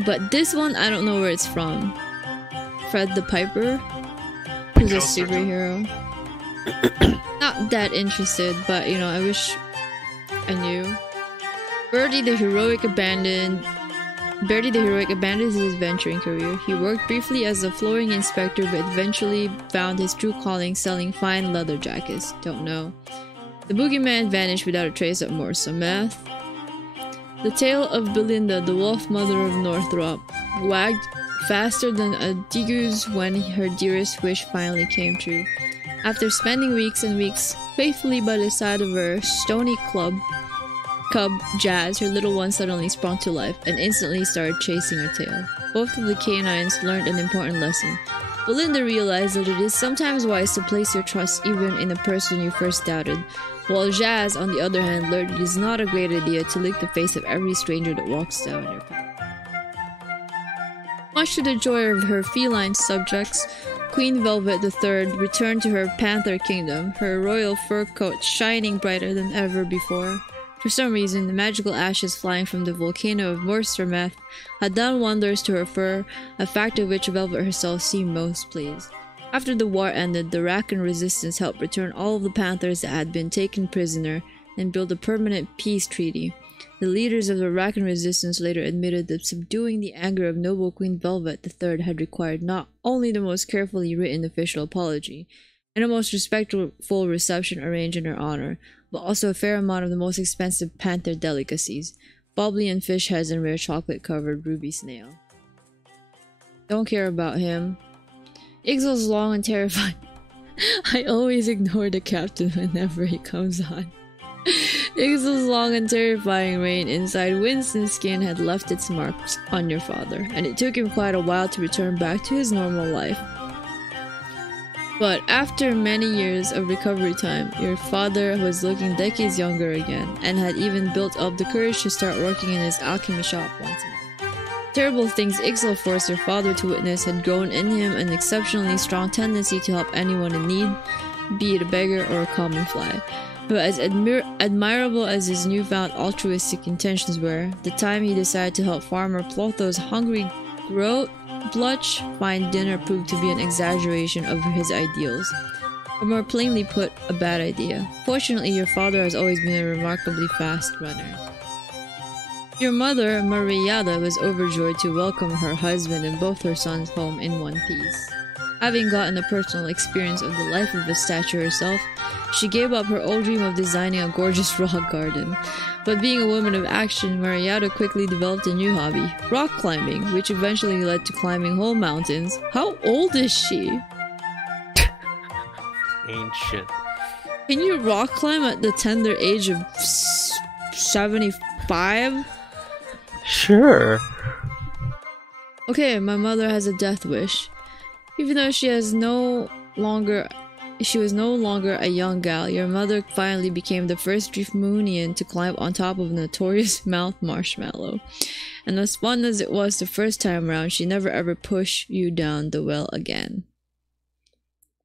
But this one, I don't know where it's from. Fred the Piper, who's a superhero. Not that interested, but you know, I wish I knew. Birdie the Heroic abandoned his venturing career. He worked briefly as a flooring inspector, but eventually found his true calling selling fine leather jackets. Don't know. The boogeyman vanished without a trace of Moorstar. The tale of Belinda, the wolf mother of Northrop, wagged faster than a degoose when her dearest wish finally came true. After spending weeks and weeks faithfully by the side of her stony cub Jazz, her little one suddenly sprung to life and instantly started chasing her tail. Both of the canines learned an important lesson. Belinda realized that it is sometimes wise to place your trust even in a person you first doubted, while Jazz, on the other hand, learned it is not a great idea to lick the face of every stranger that walks down your path. Much to the joy of her feline subjects, Queen Velvet III returned to her panther kingdom, her royal fur coat shining brighter than ever before. For some reason, the magical ashes flying from the volcano of Morstermeth had done wonders to her fur, a fact of which Velvet herself seemed most pleased. After the war ended, the Rakan resistance helped return all of the panthers that had been taken prisoner and build a permanent peace treaty. The leaders of the Rakan resistance later admitted that subduing the anger of noble Queen Velvet III had required not only the most carefully written official apology and a most respectful reception arranged in her honor, but also a fair amount of the most expensive panther delicacies, Boblian fish heads and rare chocolate-covered ruby snail. Don't care about him. Ixal's long and terrifying. I always ignore the captain whenever he comes on. Ixal's long and terrifying reign inside Winston's skin had left its marks on your father, and it took him quite a while to return back to his normal life. But after many years of recovery time, your father was looking decades younger again, and had even built up the courage to start working in his alchemy shop once more. Terrible things Ixal forced your father to witness had grown in him an exceptionally strong tendency to help anyone in need, be it a beggar or a common fly. But as admirable as his newfound altruistic intentions were, the time he decided to help farmer Plotho's hungry Blutch find dinner proved to be an exaggeration of his ideals. Or more plainly put, a bad idea. Fortunately, your father has always been a remarkably fast runner. Your mother, Mariada, was overjoyed to welcome her husband and both her sons home in one piece. Having gotten a personal experience of the life of a statue herself, she gave up her old dream of designing a gorgeous rock garden. But being a woman of action, Mariada quickly developed a new hobby, rock climbing, which eventually led to climbing whole mountains. How old is she? Ain't shit. Can you rock climb at the tender age of 75? Sure. Okay, my mother has a death wish. Even though she was no longer a young gal, your mother finally became the first Driftmoonian to climb on top of a notorious Mount Marshmallow. And as fun as it was the first time around, she never ever pushed you down the well again.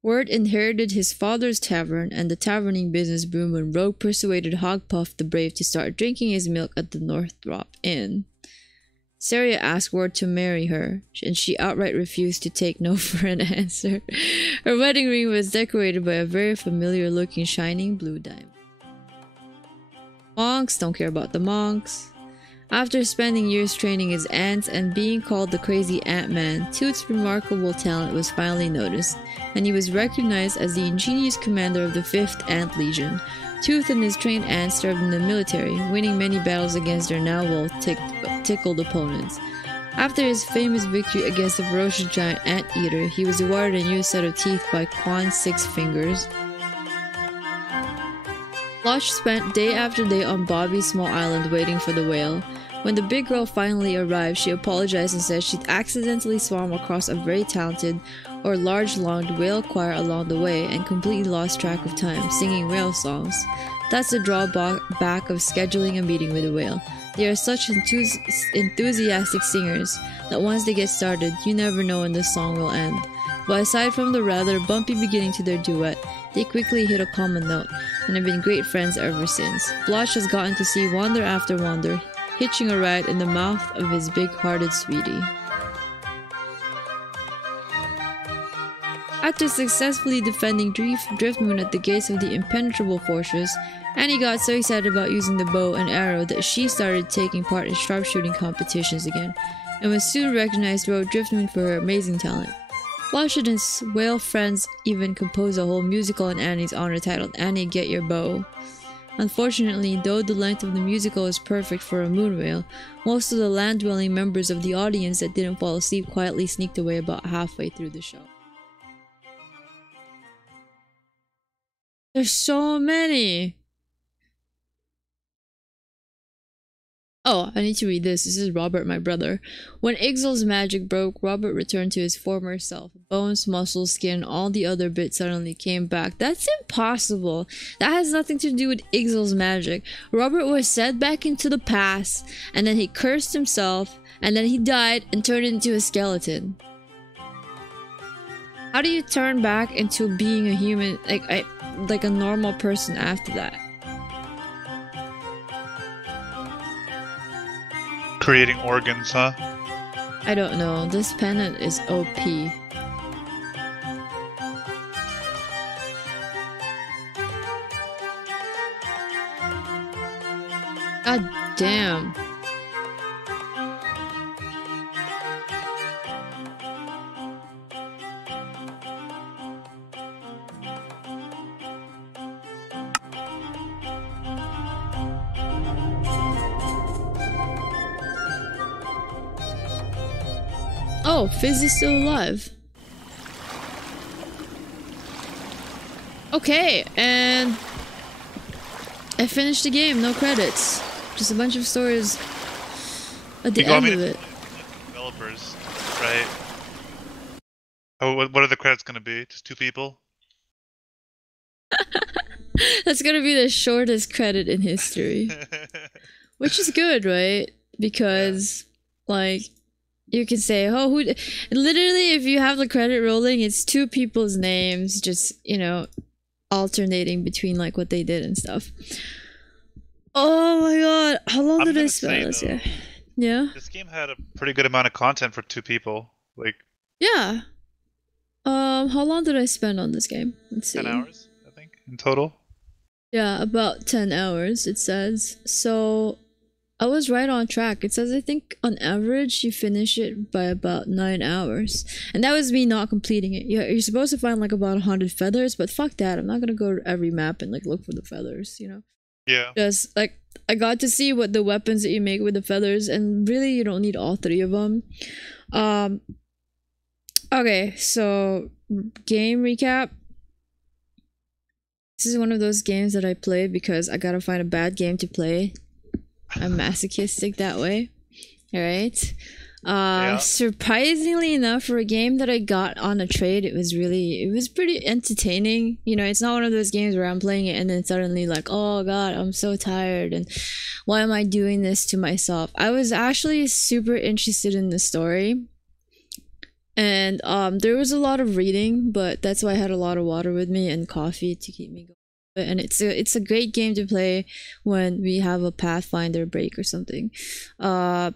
Word inherited his father's tavern, and the taverning business boomed when Rogue persuaded Hogpuff the Brave to start drinking his milk at the Northrop Inn. Saria asked Ward to marry her, and she outright refused to take no for an answer. Her wedding ring was decorated by a very familiar-looking shining blue diamond. Monks don't care about the monks. After spending years training his ants and being called the crazy Ant-Man, Toot's remarkable talent was finally noticed, and he was recognized as the ingenious commander of the 5th Ant Legion. Tooth and his trained ants served in the military, winning many battles against their now well-tickled opponents. After his famous victory against the ferocious giant Anteater, he was awarded a new set of teeth by Quan Six Fingers. Lodge spent day after day on Bobby's small island waiting for the whale. When the big girl finally arrived, she apologized and said she'd accidentally swum across a very talented or large-lunged whale choir along the way and completely lost track of time, singing whale songs. That's the drawback of scheduling a meeting with a whale. They are such enthusiastic singers that once they get started, you never know when the song will end. But aside from the rather bumpy beginning to their duet, they quickly hit a common note, and have been great friends ever since. Blotch has gotten to see wonder after wonder, hitching a ride in the mouth of his big-hearted sweetie. After successfully defending Driftmoon at the gates of the impenetrable fortress, Annie got so excited about using the bow and arrow that she started taking part in sharpshooting competitions again, and was soon recognized throughout Driftmoon for her amazing talent. Blush and his whale friends even composed a whole musical in Annie's honor titled Annie Get Your Bow. Unfortunately, though the length of the musical is perfect for a moon whale, most of the land-dwelling members of the audience that didn't fall asleep quietly sneaked away about halfway through the show. There's so many! Oh, I need to read this. This is Robert, my brother. When Ixal's magic broke, Robert returned to his former self. Bones, muscles, skin, all the other bits suddenly came back. That's impossible. That has nothing to do with Ixal's magic. Robert was sent back into the past, and then he cursed himself, and then he died and turned into a skeleton. How do you turn back into being a human, like a normal person after that? Creating organs, huh? I don't know. This pennant is OP. God damn. Oh, Fizz is still alive. Okay, and I finished the game, no credits. Just a bunch of stories at the end of it. Developers, right? Oh, what are the credits gonna be? Just 2 people? That's gonna be the shortest credit in history. Which is good, right? Because, like, you can say, oh, who... Literally, if you have the credit rolling, it's 2 people's names, just, you know, alternating between, like, what they did and stuff. Oh my god, how long did I spend this? Yeah? This game had a pretty good amount of content for 2 people. Like... Yeah. How long did I spend on this game? Let's see. 10 hours, I think, in total. Yeah, about 10 hours, it says. So... I was right on track. It says I think on average you finish it by about 9 hours. And that was me not completing it. You're supposed to find like about 100 feathers, but fuck that. I'm not gonna go to every map and like look for the feathers, you know? Yeah. Just like, I got to see what the weapons that you make with the feathers, and really you don't need all 3 of them. Okay, so game recap. This is one of those games that I play because I gotta find a bad game to play. I'm masochistic that way. Alright. Yeah. Surprisingly enough, for a game that I got on a trade, it was pretty entertaining. You know, it's not one of those games where I'm playing it and then suddenly like, oh god, I'm so tired and why am I doing this to myself? I was actually super interested in the story. And there was a lot of reading, but that's why I had a lot of water with me and coffee to keep me going. And it's a great game to play when we have a Pathfinder break or something. The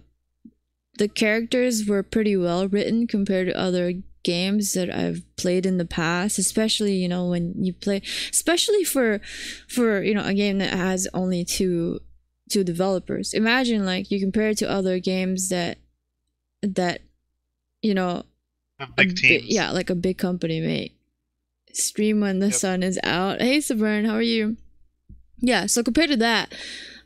characters were pretty well written compared to other games that I've played in the past, especially, you know, when you play, especially for you know, a game that has only two developers. Imagine like you compare it to other games that you know, big teams. Yeah, like a big company made. Stream when the sun is out. Hey Sabern, how are you? Yeah, so compared to that,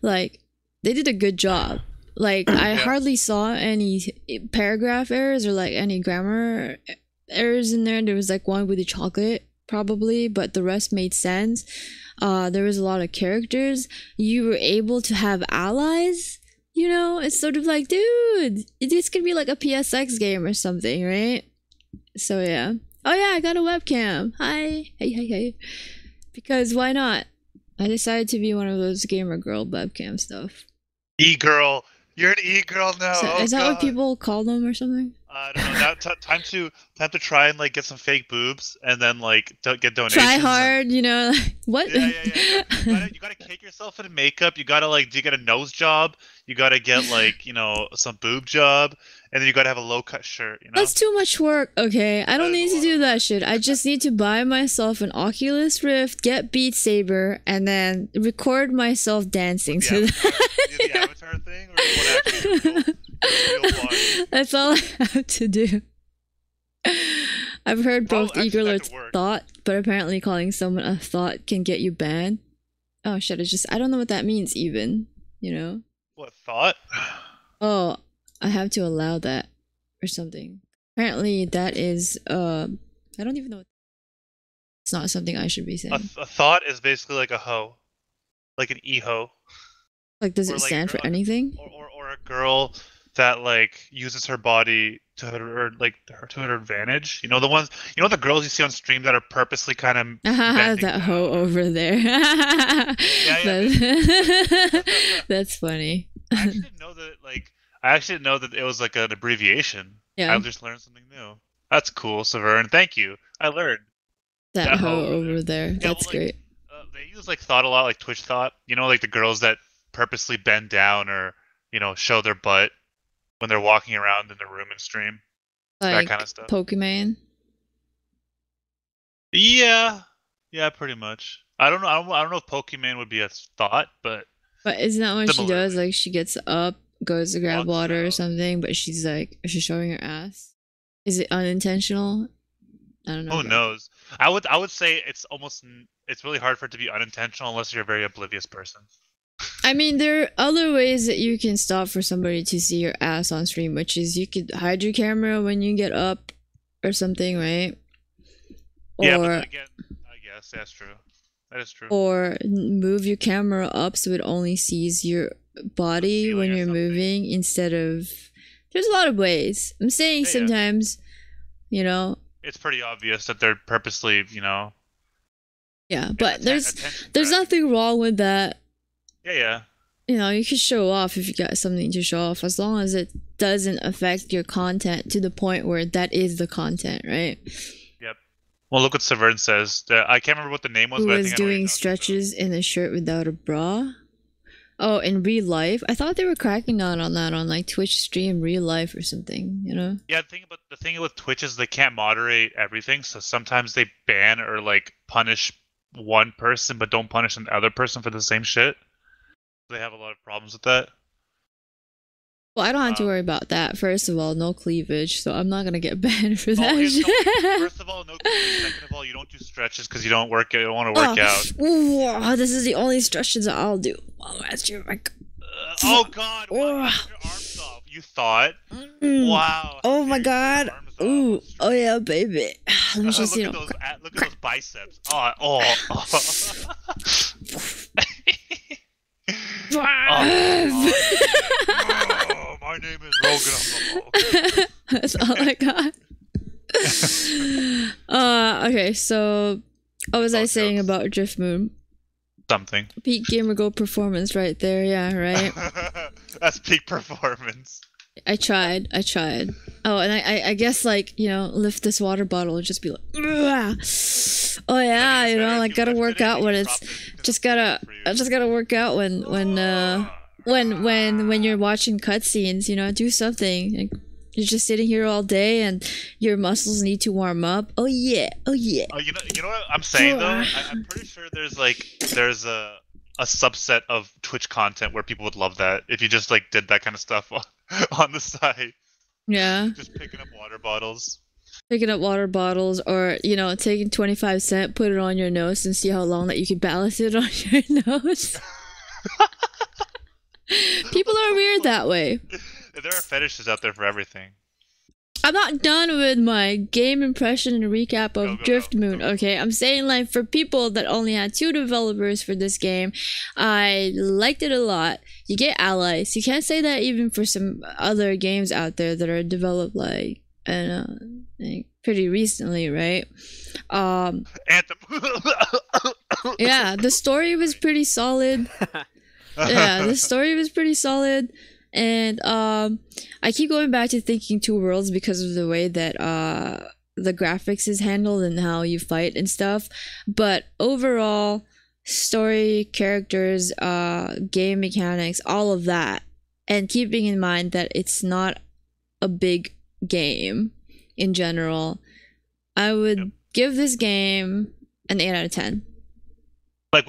like, they did a good job. Like, I hardly saw any paragraph errors or like any grammar errors in there. There was like one with the chocolate probably, but the rest made sense. There was a lot of characters. You were able to have allies, you know? It's sort of like, dude, this could be like a PSX game or something, right? So yeah. Oh yeah, I got a webcam. Hi. Hey. Because why not? I decided to be one of those gamer girl webcam stuff. E-girl. You're an e-girl now. Is that what people call them or something? I don't know. Now time to try and like get some fake boobs and then like get donations. Try hard, you know. What? Yeah. You gotta cake yourself in makeup. You gotta like, do you get a nose job? You gotta get like, you know, some boob job, and then you gotta have a low cut shirt. You know. That's too much work. Okay, I don't need to do that shit. I just need to buy myself an Oculus Rift, get Beat Saber, and then record myself dancing to that. The avatar thing, or what actually? That's all I have to do. I've heard both eagle or thought, but apparently calling someone a thought can get you banned. Oh shit, I don't know what that means even, you know? What, thought? Oh, I have to allow that or something. Apparently that is, I don't even know. It's not something I should be saying. A thought is basically like a hoe. Like an e-hoe. Like, does it stand for anything? Or smart girl that like uses her body to her advantage. You know the ones, the girls you see on stream that are purposely kind of bending that down. hoe over there. That's funny. I actually didn't know that. I actually didn't know that it was like an abbreviation. Yeah. I just learned something new. That's cool, Severn. Thank you. I learned. That hoe over there. Yeah, That's great. They use like thought a lot, like Twitch thought. Like the girls that purposely bend down or show their butt when they're walking around in the room and stream. Like that kind of stuff. Pokemon. Yeah, pretty much. I don't know. I don't know if Pokemon would be a thought, but isn't that what she does? Like she gets up, goes to grab walks water or out. something, but she's showing her ass. Is it unintentional? I don't know. Who knows? I would say it's really hard for it to be unintentional unless you're a very oblivious person. I mean, there are other ways that you can stop for somebody to see your ass on stream, which is you could hide your camera when you get up or something, right? Yeah, but then again, I guess that's true. That is true. Or move your camera up so it only sees your body when you're moving instead of... There's a lot of ways. I'm saying sometimes, It's pretty obvious that they're purposely, Yeah, but there's nothing wrong with that. Yeah. You can show off if you got something to show off, as long as it doesn't affect your content to the point where that is the content, right? Yep. Well, look what Severn says. I can't remember what the name was. Who but was doing stretches in a shirt without a bra? Oh, in real life? I thought they were cracking down on that on like Twitch stream real life or something, Yeah, the thing with Twitch is they can't moderate everything, so sometimes they ban or like punish one person but don't punish the other person for the same shit. They have a lot of problems with that. Well, I don't have to worry about that. First of all, no cleavage, so I'm not gonna get banned for that. First of all, no cleavage. Second of all, you don't do stretches because you don't want to work out. Ooh, this is the only stretches that I'll do. Oh God! Why your arms off? You thought? Wow! Oh my God! Ooh! Oh yeah, baby. Let me just look at those biceps. Oh. My name is Rogan. That's all I got. Okay, so what was I saying about Driftmoon? Something. Peak gamer go performance right there, yeah, right? That's peak performance. I tried. Oh, and I guess lift this water bottle and just be like, ugh. Oh yeah, gotta work out when it's just gotta work out when you're watching cutscenes, do something. Like, you're just sitting here all day and your muscles need to warm up. Oh yeah. Oh, you know what I'm saying though? I'm pretty sure there's a subset of Twitch content where people would love that if you just did that kind of stuff on the side. Yeah. Just picking up water bottles. Picking up water bottles, or taking 25 cents, put it on your nose, and see how long that you can balance it on your nose. People are weird that way. There are fetishes out there for everything. I'm not done with my game impression and recap of Driftmoon, okay? I'm saying, for people that only had 2 developers for this game, I liked it a lot. You get allies. You can't say that even for some other games out there that are developed, pretty recently, right? Anthem. Yeah, the story was pretty solid. And I keep going back to thinking 2 worlds because of the way that the graphics is handled and how you fight and stuff. But overall, story, characters, game mechanics, all of that. And keeping in mind that it's not a big game in general, I would give this game an 8 out of 10. With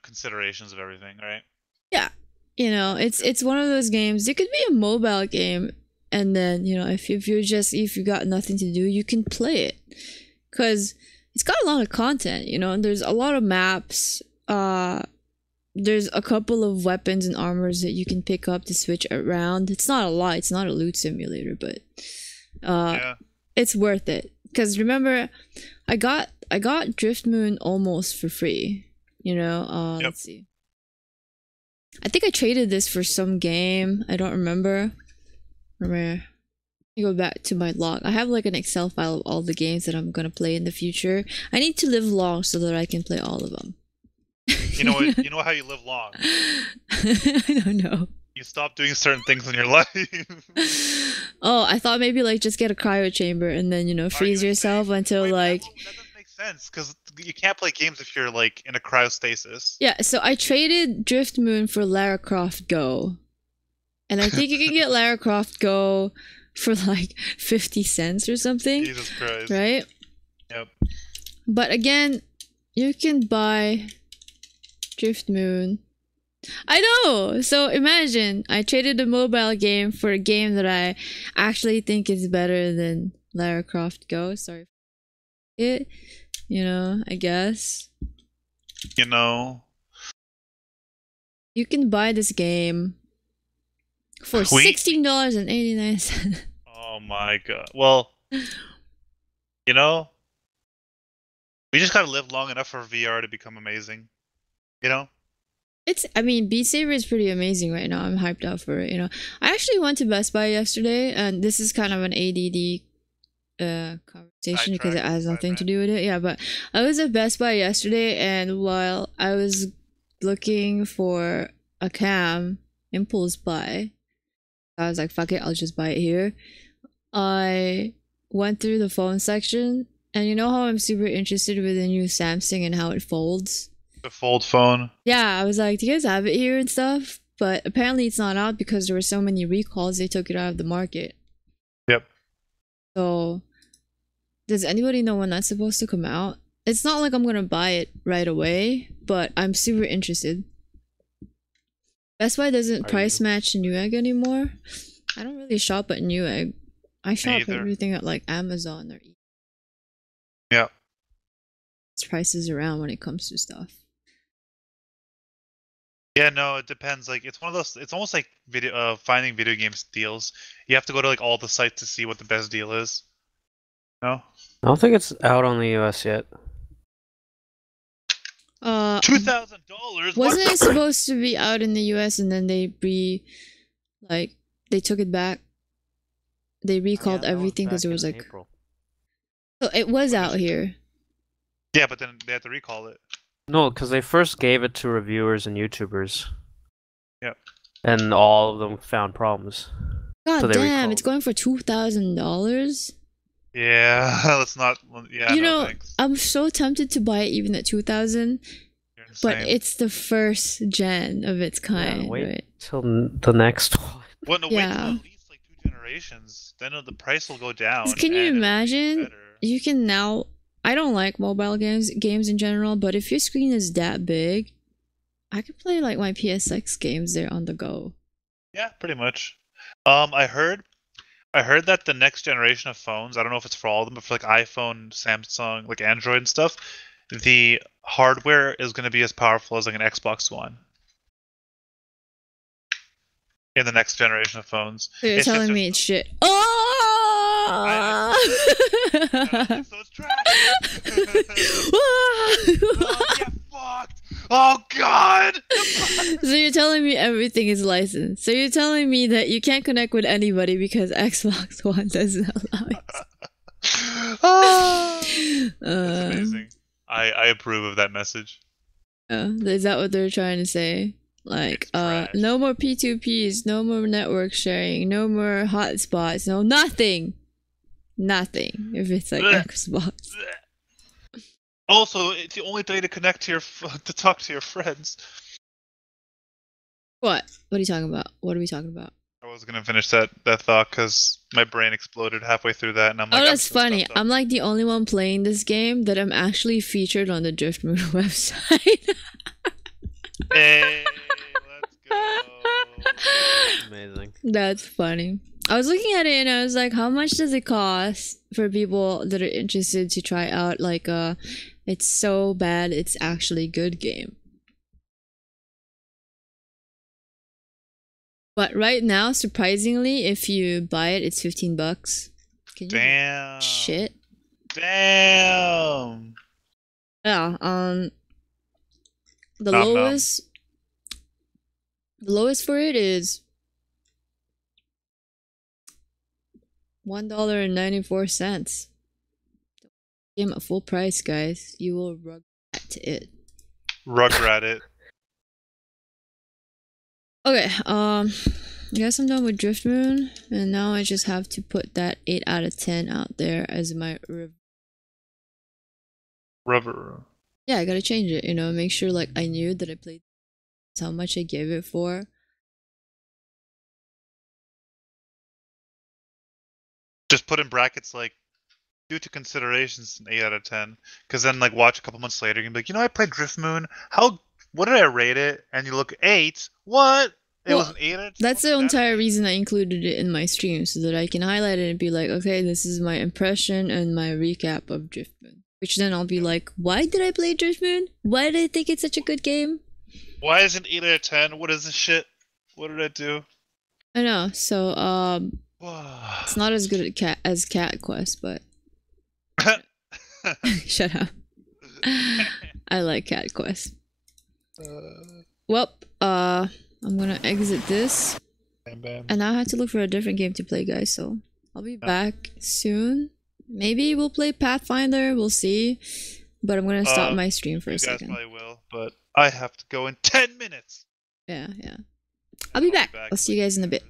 considerations of everything, right? Yeah. It's one of those games. It could be a mobile game, and then if you got nothing to do, you can play it, because it's got a lot of content. There's a lot of maps. There's a couple of weapons and armors that you can pick up to switch around. It's not a lot. It's not a loot simulator, but it's worth it. Because remember, I got Driftmoon almost for free. Let's see. I think I traded this for some game. I don't remember. Let me go back to my log. I have like an Excel file of all the games that I'm gonna play in the future. I need to live long so that I can play all of them. You know what? You know how you live long. I don't know. You stop doing certain things in your life. Oh, I thought maybe like just get a cryo chamber and then freeze yourself until like. That doesn't make sense because you can't play games if you're like in a cryostasis. Yeah, so I traded Driftmoon for Lara Croft Go, and I think you can get Lara Croft Go for like 50 cents or something. Jesus Christ! Right? Yep. But again, you can buy Driftmoon. I know! So imagine, I traded a mobile game for a game that I actually think is better than Lara Croft Go. Sorry. I guess. You know. You can buy this game for $16.89. Oh my god. Well, we just gotta live long enough for VR to become amazing. Beat Saber is pretty amazing right now. I'm hyped out for it, I actually went to Best Buy yesterday, and this is kind of an ADD conversation because it has nothing to do with it. Yeah, but I was at Best Buy yesterday, and while I was looking for a cam, impulse buy, I was like, fuck it, I'll just buy it here. I went through the phone section, and you know how I'm super interested with the new Samsung and how it folds? The fold phone. Yeah, I was like, do you guys have it here and stuff? But apparently it's not out because there were so many recalls, they took it out of the market. Yep. So, does anybody know when that's supposed to come out? It's not like I'm gonna buy it right away, but I'm super interested. Best Buy doesn't price match Newegg anymore. I don't really shop at Newegg. I shop everything at like Amazon or eBay. Yeah. It's prices around when it comes to stuff. Yeah, no, it depends. Like, it's one of those. It's almost like finding video games deals. You have to go to like all the sites to see what the best deal is. No. I don't think it's out on the US yet. $2,000. Wasn't it supposed to be out in the US and then they took it back? They recalled everything because it was like. April. So it was out here. Yeah, but then they had to recall it. No, because they first gave it to reviewers and YouTubers. Yep. And all of them found problems. God damn, it's going for $2,000? Yeah, let's not. Yeah, thanks. I'm so tempted to buy it even at $2,000, but it's the first gen of its kind. Yeah, wait right? till the next one. Well, no, wait till at least like 2 generations. Then the price will go down. Can you imagine? You can now. I don't like mobile games in general, but if your screen is that big, I could play like my PSX games there on the go. Yeah, pretty much. I heard that the next generation of phones, I don't know if it's for all of them, but for like iPhone, Samsung, like Android and stuff, the hardware is going to be as powerful as like an Xbox One in the next generation of phones. So you're telling me it's shit. Oh! So it's trash. Oh, get fucked. Oh god. So you're telling me everything is licensed. So you're telling me that you can't connect with anybody because Xbox One doesn't allow it. That's amazing. I approve of that message. Is that what they're trying to say? Like, no more P2Ps, no more network sharing, no more hotspots, no nothing. Nothing if it's like Xbox. Also, it's the only way to connect to to talk to your friends. What? What are you talking about? What are we talking about? I was gonna finish that thought because my brain exploded halfway through that, and I'm like, oh, that's funny. I'm like the only one playing this game that I'm actually featured on the Driftmoon website. Hey, let's go! Amazing. That's funny. I was looking at it and I was like, how much does it cost for people that are interested to try out like it's so bad it's actually good game? But right now, surprisingly, if you buy it, it's $15. Can you Damn. Shit. Damn. Yeah. The lowest. The lowest for it is $1.94. Game at full price, guys. You will regret it. Rugrat it. Okay, I guess I'm done with Driftmoon, and now I just have to put that 8 out of 10 out there as my Rubber. Yeah, I gotta change it, you know, make sure like I knew that I played how much I gave it for. Just put in brackets like due to considerations an 8 out of 10, because then like watch a couple months later you can be like, you know, I played Driftmoon. What did I rate it? And you look 8. What? It was an 8 out of 10. That's the entire reason I included it in my stream, so that I can highlight it and be like, okay, this is my impression and my recap of Driftmoon. Which then I'll be like, why did I play Driftmoon? Why did I think it's such a good game? Why is it 8 out of 10? What is this shit? What did I do? I know. So it's not as good as Cat Quest, but shut up. I like Cat Quest. Well, I'm gonna exit this, and I have to look for a different game to play, guys. So I'll be back soon. Maybe we'll play Pathfinder. We'll see. But I'm gonna stop my stream for a second. You guys probably will, but I have to go in 10 minutes. Yeah. I'll be back. I'll see you guys in a bit.